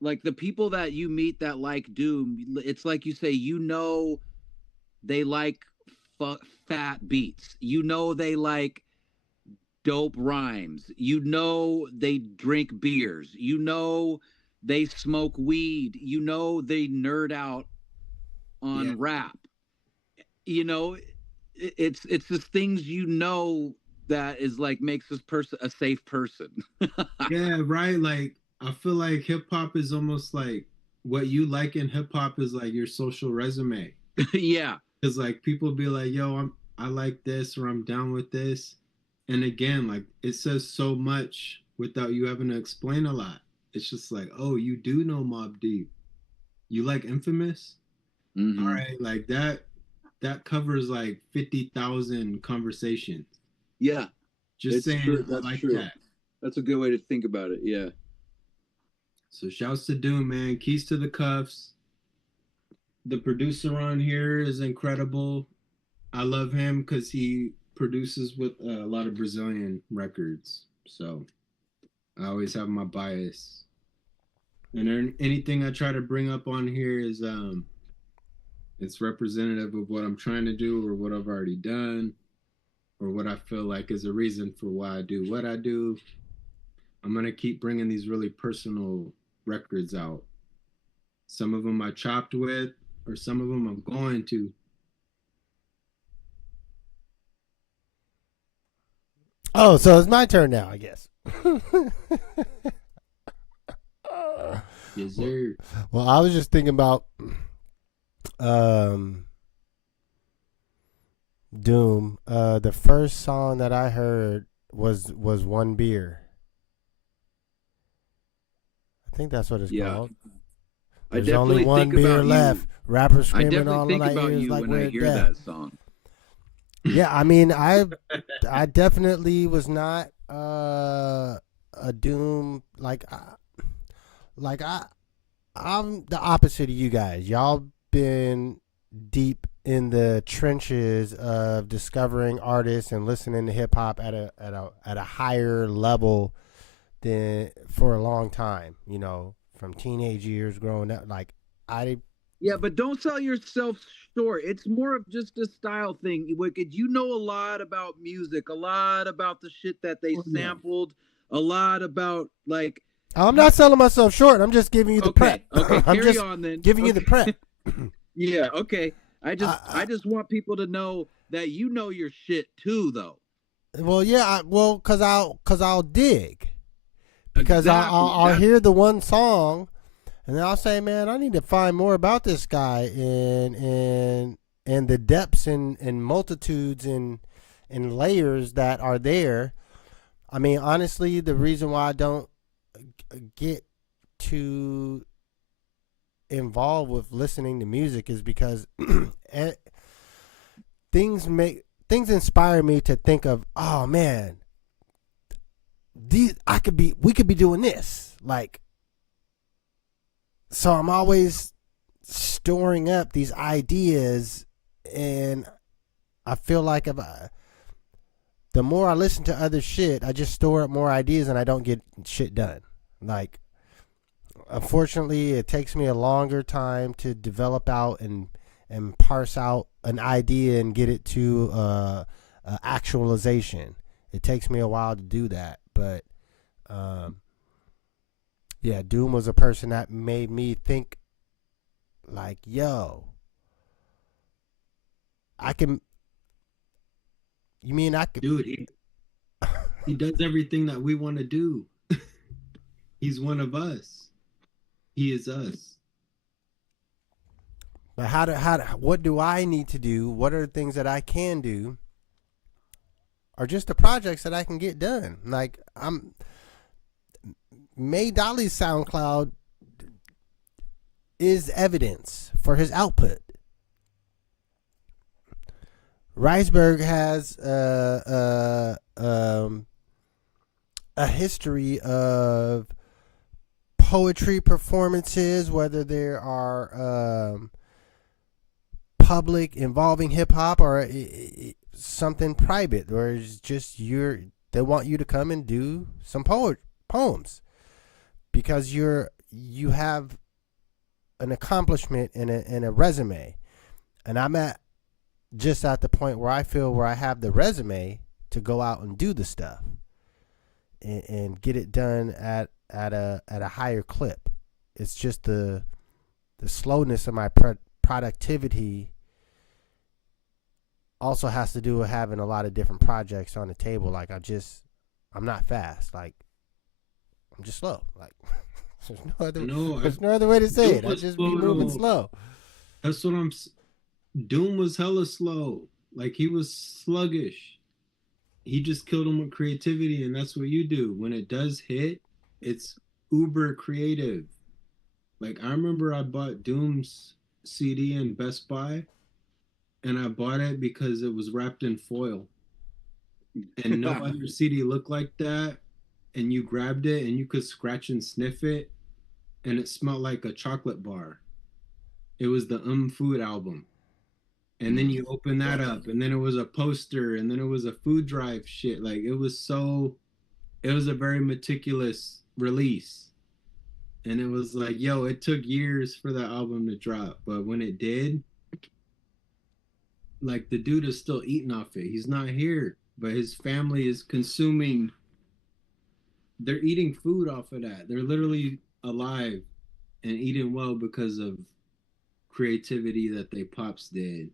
the people that you meet that like Doom. It's like you say, they like fat beats. They like dope rhymes. They drink beers. They smoke weed. They nerd out on rap. It's just things that is like makes this person a safe person. Yeah, right. Like I feel like hip hop is almost like what you like in hip hop is like your social resume. Yeah. Because like people be like, yo, I like this or I'm down with this. And again, like it says so much without you having to explain a lot. It's just like, oh, you do know Mobb Deep. You like Infamous? Mm-hmm. All right, like that covers like 50,000 conversations. Yeah. Just it's saying true. That's like true. that. That's a good way to think about it. Yeah. So shouts to Doom, man. Keys to the Cuffs. The producer on here is incredible. I love him because he produces with a lot of Brazilian records. So I always have my bias. And then anything I try to bring up on here is it's representative of what I'm trying to do or what I've already done or what I feel like is a reason for why I do what I do. I'm going to keep bringing these really personal records out. Some of them I chopped with, or some of them I'm going to. Oh, so it's my turn now, I guess. Yes, sir. Well, I was just thinking about Doom. The first song that I heard was One Beer. I think that's what it's called. There's only one beer left. Rappers screaming all in my ears like we're dead. That song. Yeah, I mean, I definitely was not a Doom I'm the opposite of you guys. Y'all been deep in the trenches of discovering artists and listening to hip hop at a higher level than for a long time. You know, from teenage years growing up. Yeah, but don't sell yourself short. It's more of just a style thing. Wicked, you know a lot about music, a lot about the shit that they sampled, a lot about like. I'm not selling myself short. I'm just giving you the prep. Okay, I'm carry just on then. giving you the prep. Yeah, okay. I just want people to know that you know your shit too, though. Well, yeah, cause I'll dig, because Exactly. I'll hear the one song, and then I'll say, man, I need to find more about this guy and the depths and multitudes and layers that are there. I mean, honestly, the reason why I don't get too involved with listening to music is because things inspire me to think of, oh man, we could be doing this, like, so I'm always storing up these ideas, and I feel like the more I listen to other shit, I just store up more ideas and I don't get shit done. Like, unfortunately, it takes me a longer time to develop out and parse out an idea and get it to actualization. It takes me a while to do that, but yeah, Doom was a person that made me think, like, yo, you mean I could? Dude, he does everything that we want to do. He's one of us. He is us. But what do I need to do? What are the things that I can do? Or just the projects that I can get done? Like, May Dolly's SoundCloud is evidence for his output. Riceberg has a history of poetry performances, whether there are public involving hip hop or something private, or it's just they want you to come and do some poems because you have an accomplishment and a resume, and I'm just at the point where I feel where I have the resume to go out and do the stuff and get it done at a higher clip. It's just the slowness of my productivity also has to do with having a lot of different projects on the table. Like, I'm not fast. Like, I'm just slow. Like, there's no other way to say it. I just be moving slow. That's what Doom was hella slow. Like, he was sluggish. he just killed him with creativity, and that's what you do. When it does hit, it's uber creative. Like I remember I bought Doom's CD in Best Buy, and I bought it because it was wrapped in foil, and no other CD looked like that. And you grabbed it, and you could scratch and sniff it, and it smelled like a chocolate bar. It was the Food album. And then you open that up, and then it was a poster, and then it was a food drive shit. Like it was a very meticulous release. And it was like, yo, it took years for that album to drop. But when it did, like the dude is still eating off it. He's not here, but his family is consuming. They're eating food off of that. They're literally alive and eating well because of creativity that they pops did.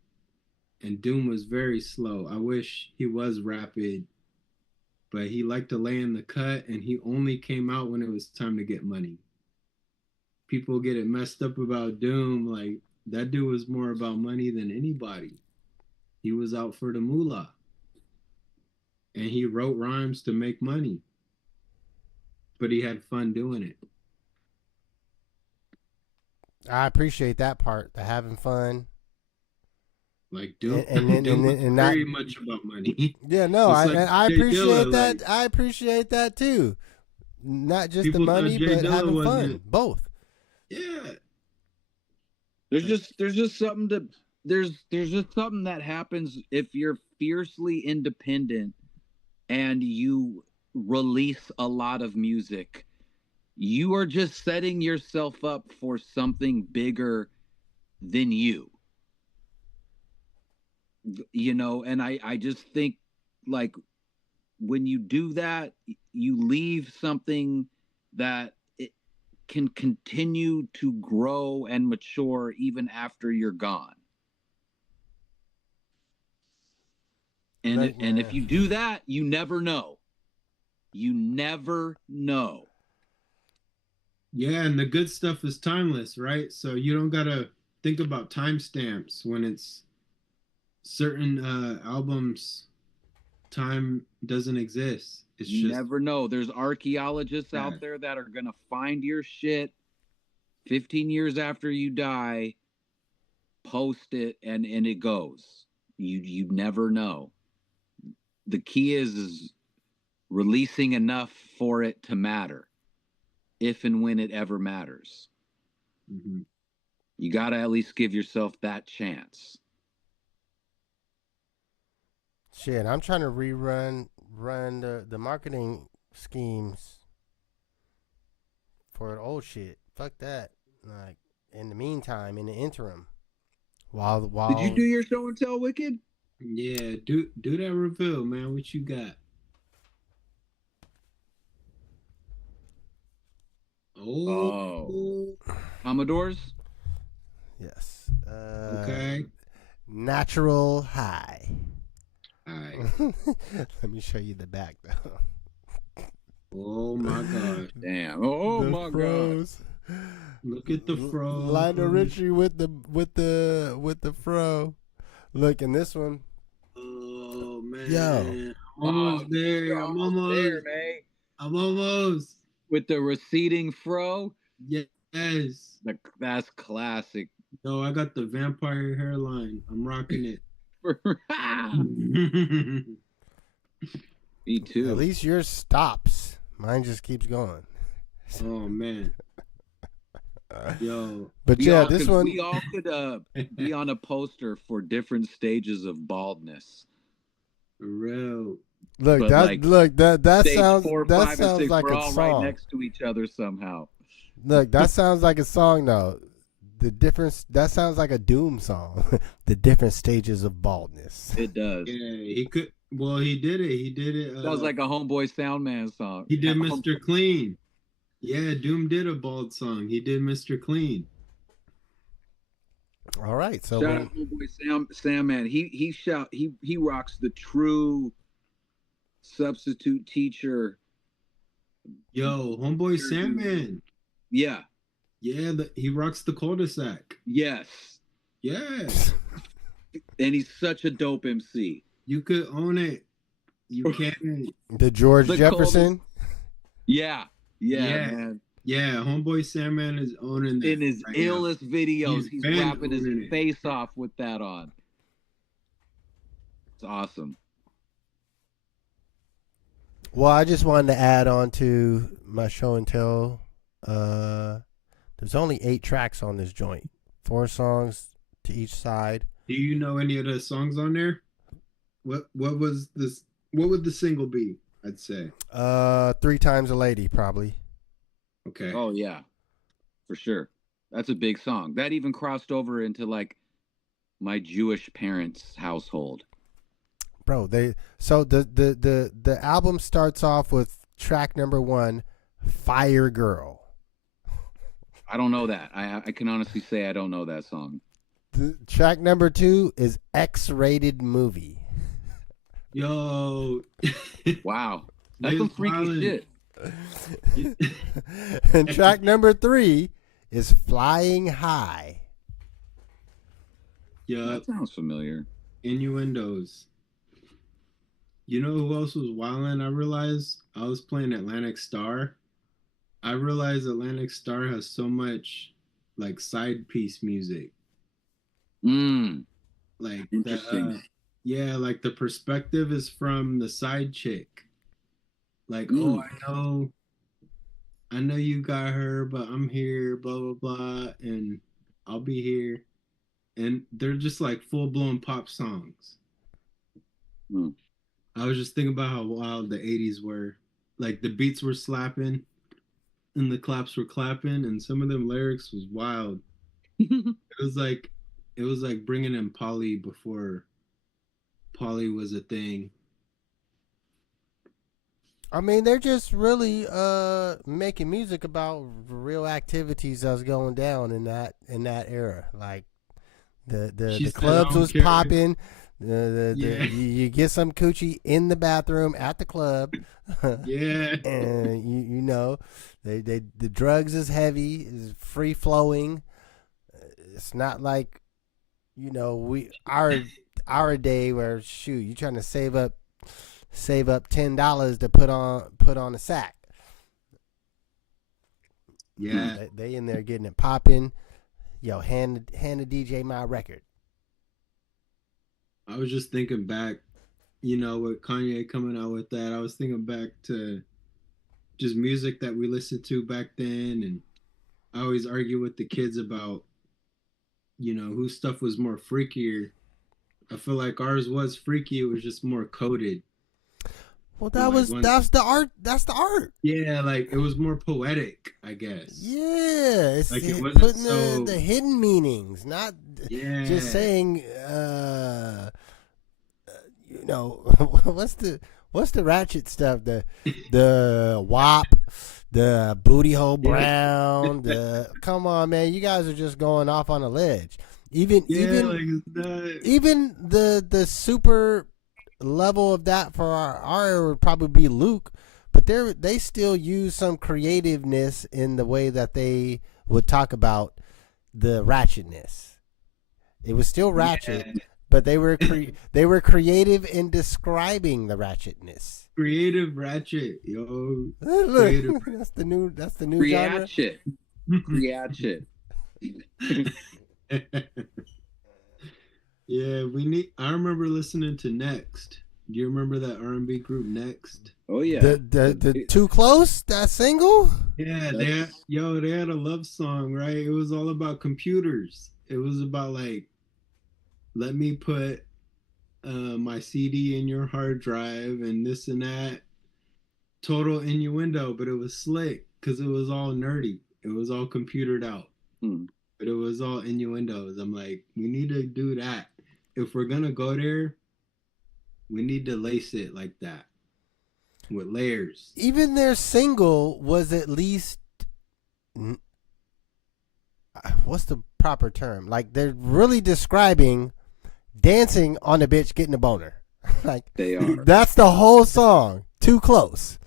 And Doom was very slow. I wish he was rapid, but he liked to lay in the cut, and he only came out when it was time to get money. People get it messed up about Doom. Like, that dude was more about money than anybody. He was out for the moolah. And he wrote rhymes to make money. But he had fun doing it. I appreciate that part, the having fun. Like Doom, and very much about money. Yeah, no, I appreciate that. Like, I appreciate that too. Not just the money, but having fun. Both. Yeah. There's just something that happens if you're fiercely independent and you release a lot of music. You are just setting yourself up for something bigger than you. You know, and I just think, like, when you do that, you leave something that it can continue to grow and mature even after you're gone. And and if you do that, you never know. You never know. Yeah, and the good stuff is timeless, right? So you don't gotta think about timestamps when it's certain albums. Time doesn't exist. It's You just never know. There's archaeologists out there that are gonna find your shit 15 years after you die, post it, and it goes. You never know. The key is releasing enough for it to matter, if and when it ever matters. Mm-hmm. You got to at least give yourself that chance. Shit, I'm trying to run the marketing schemes for the old shit. Fuck that. Like, in the meantime, in the interim, while Did you do your show and tell, Wicked? Yeah, do that reveal, man. What you got? Oh. Commodores? Yes. Okay. Natural High. All right. Let me show you the back though. Oh my god. Damn. Oh the my froze. God. Look at the fro. Lionel Richie with the fro. Look, in this one. Oh man. Yo. Almost there. I'm almost there, man. I'm almost. With the receding fro? Yes. That's classic. Yo, I got the vampire hairline. I'm rocking it. Me too. At least yours stops. Mine just keeps going. Oh man. Yo. But yeah, this one. We all could be on a poster for different stages of baldness. For real. Look, that sounds 4, that 5, sounds 6, like we're a all song. right next to each other somehow. Look, that sounds like a song though. The difference, that sounds like a Doom song. The different stages of baldness. It does. Yeah, he could. Well, he did it. He did it. Sounds like a Homeboy Soundman song. He did Mr. Clean. Yeah, Doom did a bald song. He did Mr. Clean. All right, so shout out Homeboy Soundman. He rocks the true substitute teacher. Yo, Homeboy Sandman. Yeah. Yeah, he rocks the cul-de-sac. Yes. Yeah. And he's such a dope MC. You could own it. You can't. The George The Jefferson. coldest. Yeah, man. Yeah, homeboy Sandman is owning that. In his right illest videos, he's been rapping his owning it. face off with that on. It's awesome. Well, I just wanted to add on to my show and tell. There's only 8 tracks on this joint, 4 songs to each side. Do you know any of the songs on there? What was this? What would the single be? I'd say 3 Times a Lady, probably. Okay. Oh yeah, for sure. That's a big song. That even crossed over into like my Jewish parents' household. Bro, the album starts off with track number 1, Fire Girl. I don't know that. I can honestly say I don't know that song. Track number 2 is X-Rated Movie. Yo. Wow. That's some freaky shit. And track number 3 is Flying High. Yeah. That sounds familiar. Innuendos. You know who else was wildin'? I realized I was playing Atlantic Star. I realized Atlantic Star has so much like side piece music. Like interesting. Yeah, like the perspective is from the side chick. Like, oh, I know you got her, but I'm here, blah blah blah, and I'll be here. And they're just like full blown pop songs. I was just thinking about how wild the 80s were. Like the beats were slapping and the claps were clapping, and some of them lyrics was wild. It was like bringing in Polly before Polly was a thing. I mean, they're just really making music about real activities that's going down in that era. Like the clubs was popping. You get some coochie in the bathroom at the club. Yeah. And you know, the drugs is heavy, is free flowing. It's not like, you know, our day where you trying to save up $10 to put on a sack. Yeah. They in there getting it popping. Yo, hand the DJ my record. I was just thinking back, you know, with Kanye coming out with that, I was thinking back to just music that we listened to back then. And I always argue with the kids about, you know, whose stuff was more freakier. I feel like ours was freaky. It was just more coded. Well, that's the art. That's the art. Yeah, like it was more poetic, I guess. Yeah, it's like it putting so... the hidden meanings, not just saying. You know, what's the ratchet stuff? The WAP, the booty hole brown. Come on, man, you guys are just going off on a ledge. Even the super level of that for our era would probably be Luke, but they still use some creativeness in the way that they would talk about the ratchetness. It was still ratchet, but they were creative in describing the ratchetness. Creative ratchet, yo. Look, that's the new genre. Creatchet. Yeah, I remember listening to Next. Do you remember that R&B group Next? Oh yeah. The Too Close, that single? Yeah, they had a love song, right? It was all about computers. It was about like, let me put my CD in your hard drive and this and that. Total innuendo, but it was slick because it was all nerdy. It was all computered out. But it was all innuendos. I'm like, we need to do that. If we're going to go there, we need to lace it like that with layers. Even their single was at least, what's the proper term? Like, they're really describing dancing on a bitch getting a boner. Like, they are. That's the whole song. Too Close.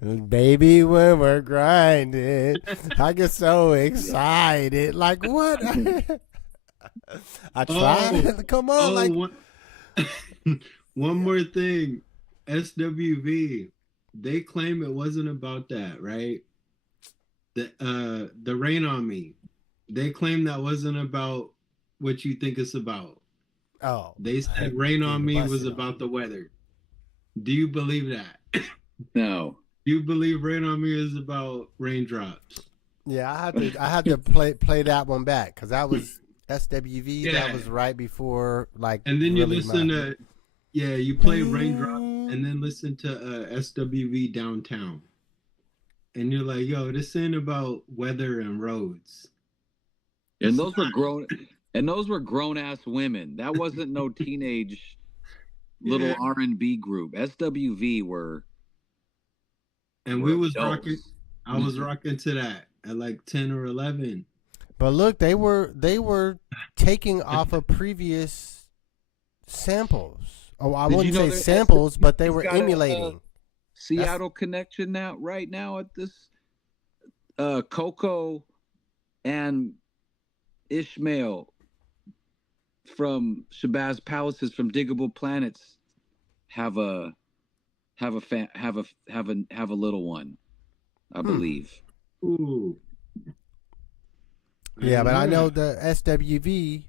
Baby, when we're grinding, I get so excited. Like, what? I tried. Come on. One more thing. SWV, they claim it wasn't about that, right? The Rain on Me, they claim that wasn't about what you think it's about. Oh, They said Rain on getting Me was busted about on. the weather. Do you believe that? No. Do you believe Rain on Me is about raindrops? Yeah, I had to play that one back because that was SWV. Yeah. That was right before like. And then you really listen to, yeah, you play Raindrops and then listen to SWV Downtown. And you're like, yo, this ain't about weather and roads. And those were grown, and those were grown ass women. That wasn't no teenage little R&B group. SWV were. And were we was adults. rocking. I was rocking to that at like 10 or 11. But look, they were taking off of previous samples. Oh, I wouldn't say samples, but they were emulating. Seattle connection now, right now at this. Coco and Ishmael from Shabazz Palaces from Diggable Planets have a little one, I believe. Ooh. Yeah, but I know the SWV.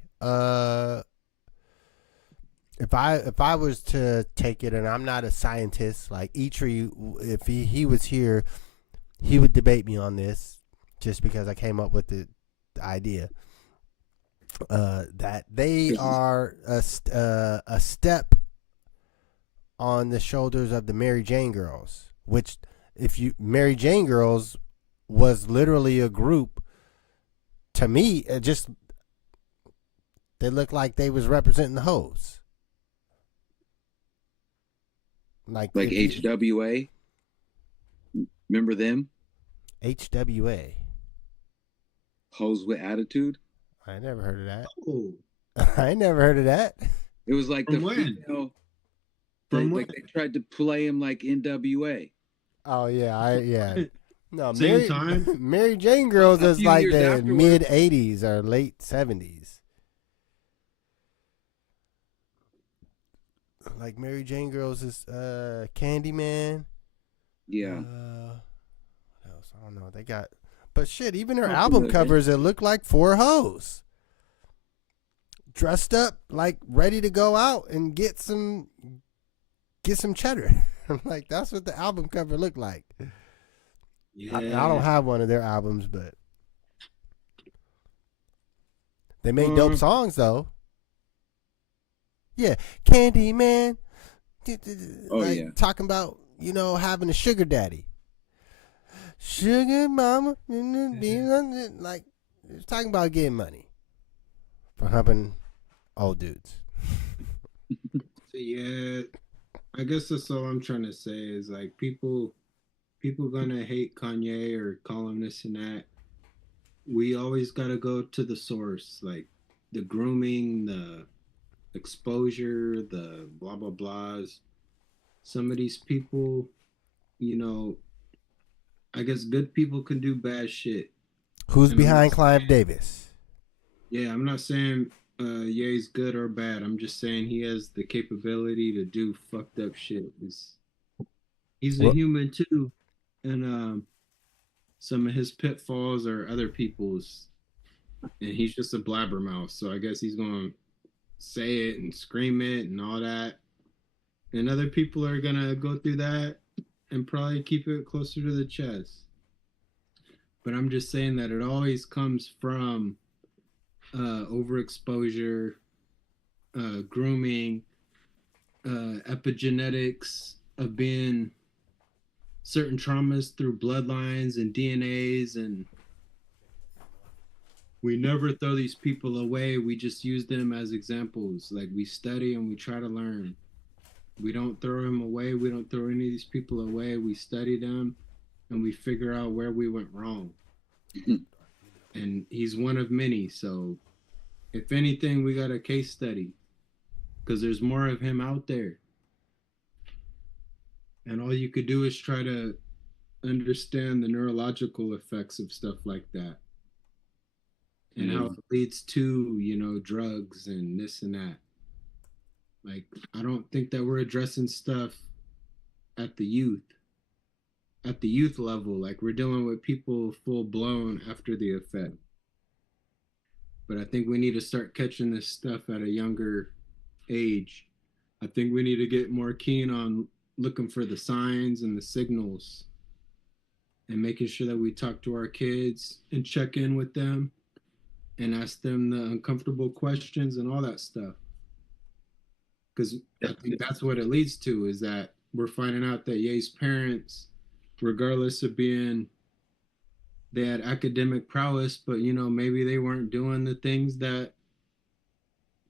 If I was to take it, and I'm not a scientist like Eitri, if he was here, he would debate me on this, just because I came up with the idea. That they are a step on the shoulders of the Mary Jane Girls, which Mary Jane Girls was literally a group. To me, it just they looked like they was representing the hoes. Like HWA. Remember them? HWA. Hoes with Attitude. I never heard of that. Oh. I never heard of that. It was like From the when? female. From they tried to play him like NWA. Oh yeah, No, Same time. Mary Jane Girls A is few like years the afterwards. mid '80s or late '70s. Like Mary Jane Girls is Candyman. Yeah. What else? I don't know. They got, but shit. Even her album covers, it look like four hoes dressed up, like ready to go out and get some cheddar. I'm like, that's what the album cover looked like. Yeah. I don't have one of their albums, but they made dope songs though. Yeah, Candyman. Talking about, having a sugar daddy. Sugar mama. Like, it's talking about getting money for humping old dudes. Yeah, I guess that's all I'm trying to say is like people gonna hate Kanye or call him this and that. We always gotta go to the source, like the grooming, the exposure, the blah blah blahs. Some of these people, I guess good people can do bad shit. Who's behind Clive Davis? Yeah, I'm not saying Ye's good or bad. I'm just saying he has the capability to do fucked up shit. He's a human too, and some of his pitfalls are other people's, and he's just a blabbermouth. So I guess he's gonna say it and scream it and all that, and other people are gonna go through that and probably keep it closer to the chest. But I'm just saying that it always comes from overexposure, grooming, epigenetics of being certain traumas through bloodlines and DNAs, and we never throw these people away. We just use them as examples. Like, we study and we try to learn. We don't throw them away. We don't throw any of these people away. We study them and we figure out where we went wrong. And he's one of many. So if anything, we got a case study because there's more of him out there. And all you could do is try to understand the neurological effects of stuff like that and how it leads to, drugs and this and that. Like, I don't think that we're addressing stuff at the youth level. Like we're dealing with people full blown after the effect. But I think we need to start catching this stuff at a younger age. I think we need to get more keen on looking for the signs and the signals and making sure that we talk to our kids and check in with them and ask them the uncomfortable questions and all that stuff. Because I think that's what it leads to, is that we're finding out that Ye's parents, regardless of being, they had academic prowess, but you know, maybe they weren't doing the things that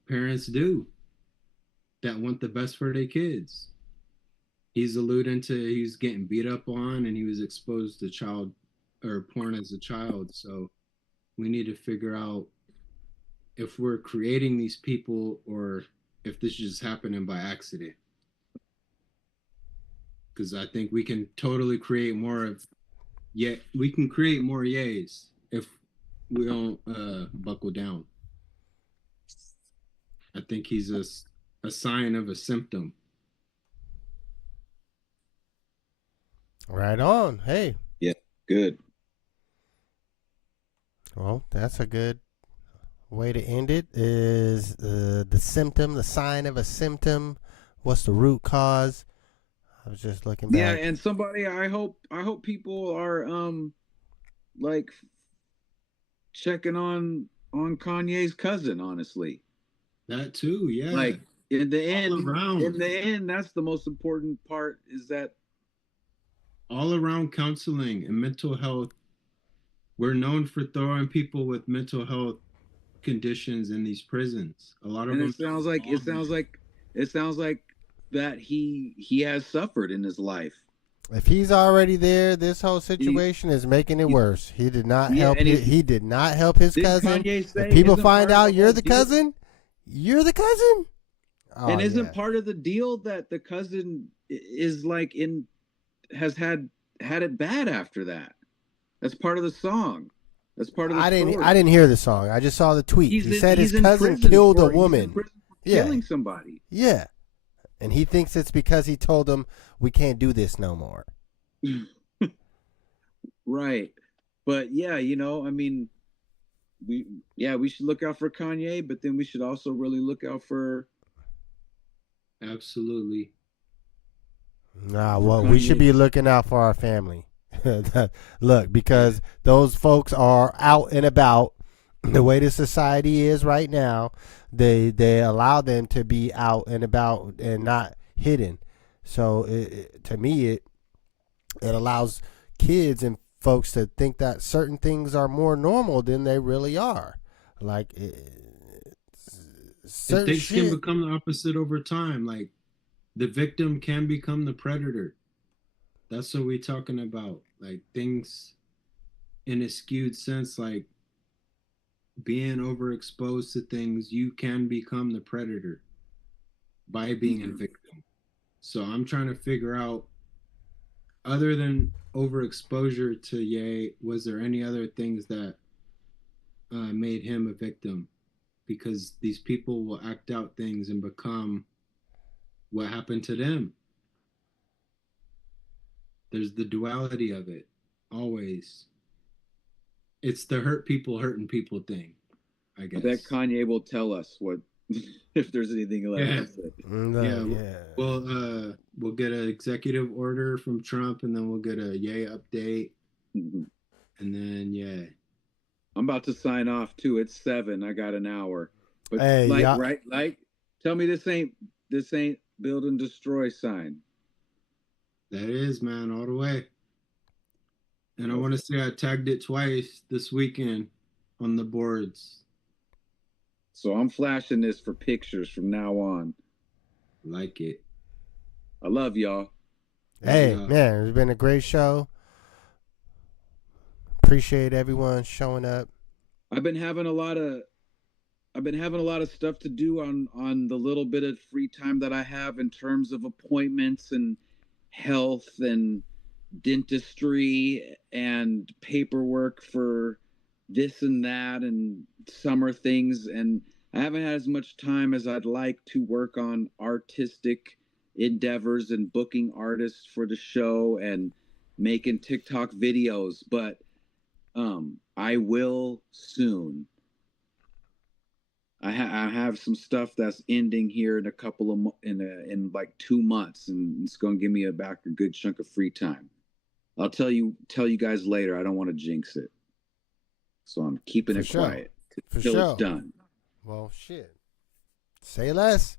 parents do that want the best for their kids. He's alluding to he's getting beat up on and he was exposed to child or porn as a child. So we need to figure out if we're creating these people or if this is just happening by accident. Because I think we can totally create more of, we can create more yays if we don't buckle down. I think he's a sign of a symptom. Right on. Hey. Yeah, good. Well, that's a good way to end it. Is the symptom, the sign of a symptom? What's the root cause? I was just looking back. Yeah, and somebody, I hope people are like checking on Kanye's cousin, honestly. That too, yeah. Like in the end, that's the most important part, is that all around counseling and mental health. We're known for throwing people with mental health conditions in these prisons. A lot of them. It sounds like that he has suffered in his life. If he's already there, this whole situation is making it worse. He did not help. He did not help his cousin. If people find out you're the cousin, you're the cousin. Oh, and isn't part of the deal that the cousin is like has had it bad after that? That's part of the song. That's part of the story. I didn't hear the song. I just saw the tweet. He said his cousin killed a woman. Killing somebody. Yeah. And he thinks it's because he told them we can't do this no more. Right. But yeah, you know, I mean, we should look out for Kanye, but then we should also really look out for. Absolutely. Nah, well, we should be looking out for our family. Look, because those folks are out and about. The way the society is right now, they allow them to be out and about and not hidden. So to me, it allows kids and folks to think that certain things are more normal than they really are. Like things can become the opposite over time. Like the victim can become the predator. That's what we're talking about. Like things in a skewed sense, like being overexposed to things, you can become the predator by being a victim. So I'm trying to figure out, other than overexposure to Ye, was there any other things that made him a victim? Because these people will act out things and become what happened to them. There's the duality of it, always. It's the hurt people hurting people thing, I guess. I bet Kanye will tell us what if there's anything left. We'll get an executive order from Trump, and then we'll get a Ye update, and then I'm about to sign off too. It's 7. I got an hour. But tell me this ain't build and destroy sign. That is, man, all the way. And I want to say I tagged it twice this weekend on the boards. So I'm flashing this for pictures from now on. Like it. I love y'all. Hey, man, it's been a great show. Appreciate everyone showing up. I've been having a lot of stuff to do on the little bit of free time that I have in terms of appointments and health and dentistry and paperwork for this and that and summer things, and I haven't had as much time as I'd like to work on artistic endeavors and booking artists for the show and making TikTok videos, but I will soon. I have some stuff that's ending here in a couple of in like 2 months, and it's going to give me back a good chunk of free time. I'll tell you guys later. I don't want to jinx it, so I'm keeping it quiet until it's done. Well, shit. Say less.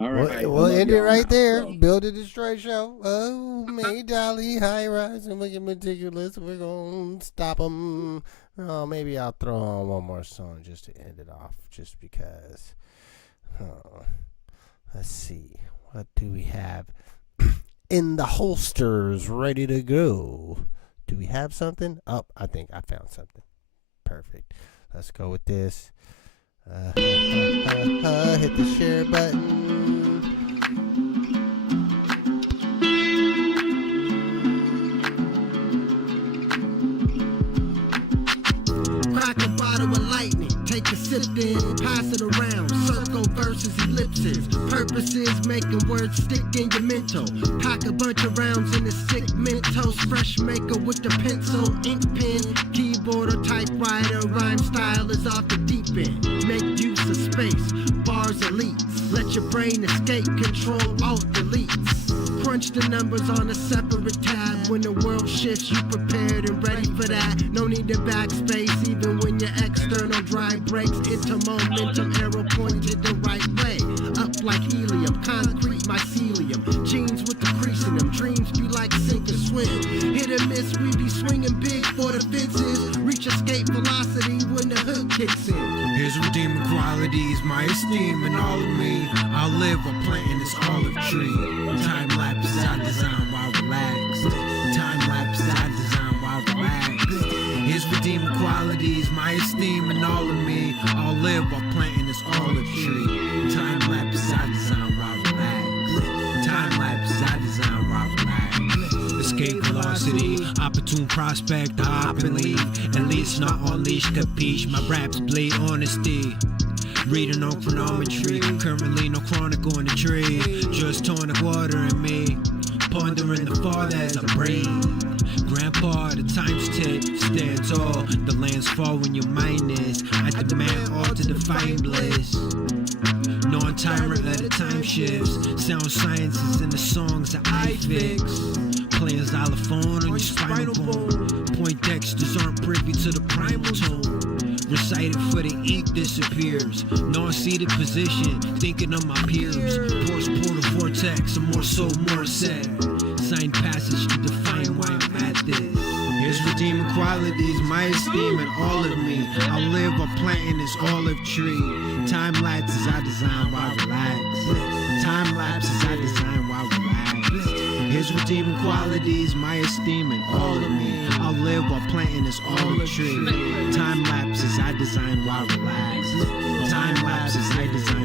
All right, we'll end it right there. Build a Destroy show. Oh, May Dolly, high rise, and we get meticulous. We're gonna stop them. Oh, maybe I'll throw on one more song just to end it off, just because. Let's see. What do we have in the holsters ready to go? Do we have something? Oh, I think I found something. Perfect. Let's go with this. Hit the share button. Crack a bottle of lightning, take a sip then pass it around. Circle versus ellipses, purposes making words stick in your mental. Pack a bunch of rounds in a sick Mentos, fresh maker with the pencil, ink pen, keyboard or typewriter. Rhyme style is off the deep end. Make use of space, bars elites. Let your brain escape, control alt deletes. Crunch the numbers on a separate tab. When the world shifts, you prepared and ready for that. No need to backspace, even when your external drive breaks into momentum, arrow pointed the right way. Up like helium, concrete mycelium. Jeans with the crease in them, dreams be like sink or swim. Hit or miss, we be swinging big for the fences. Reach escape velocity when the hook kicks in. His redeeming qualities, my esteem and all of me. I'll live while planting this olive tree. Time lapses I design while relaxed. Time lapses I design while relaxed. His redeeming qualities, my esteem and all of me. I'll live while planting this olive tree. Time lapses I design while relaxed. Time lapses I design while relaxed. Escape velocity, opportune prospect to hop and leave. At least not unleash, capiche. My raps bleed honesty. Reading on chronometry, currently no chronicle in the tree. Just tonic water in me, pondering the fall as I breathe. Grandpa, the time's tick, stand tall. The lands fall when your mind is. I demand all to define bliss. Non-tyrant, let the time shifts. Sound sciences in the songs that I fix. Playing xylophone on your spinal bone. Poindexters aren't privy to the primal tone. Recited for the ink disappears. Non-seated position, thinking of my peers. Force portal vortex, a more soul, more said. Sign passage to define why I'm at this. His redeeming qualities, my esteem and all of me. I'll live while planting this olive tree. Time lapses I design while relaxed. Time lapses I design while relaxed. His redeeming qualities, my esteem and all of me. I'll live while planting this olive tree. Time lapses I design while relaxed. Time lapses I design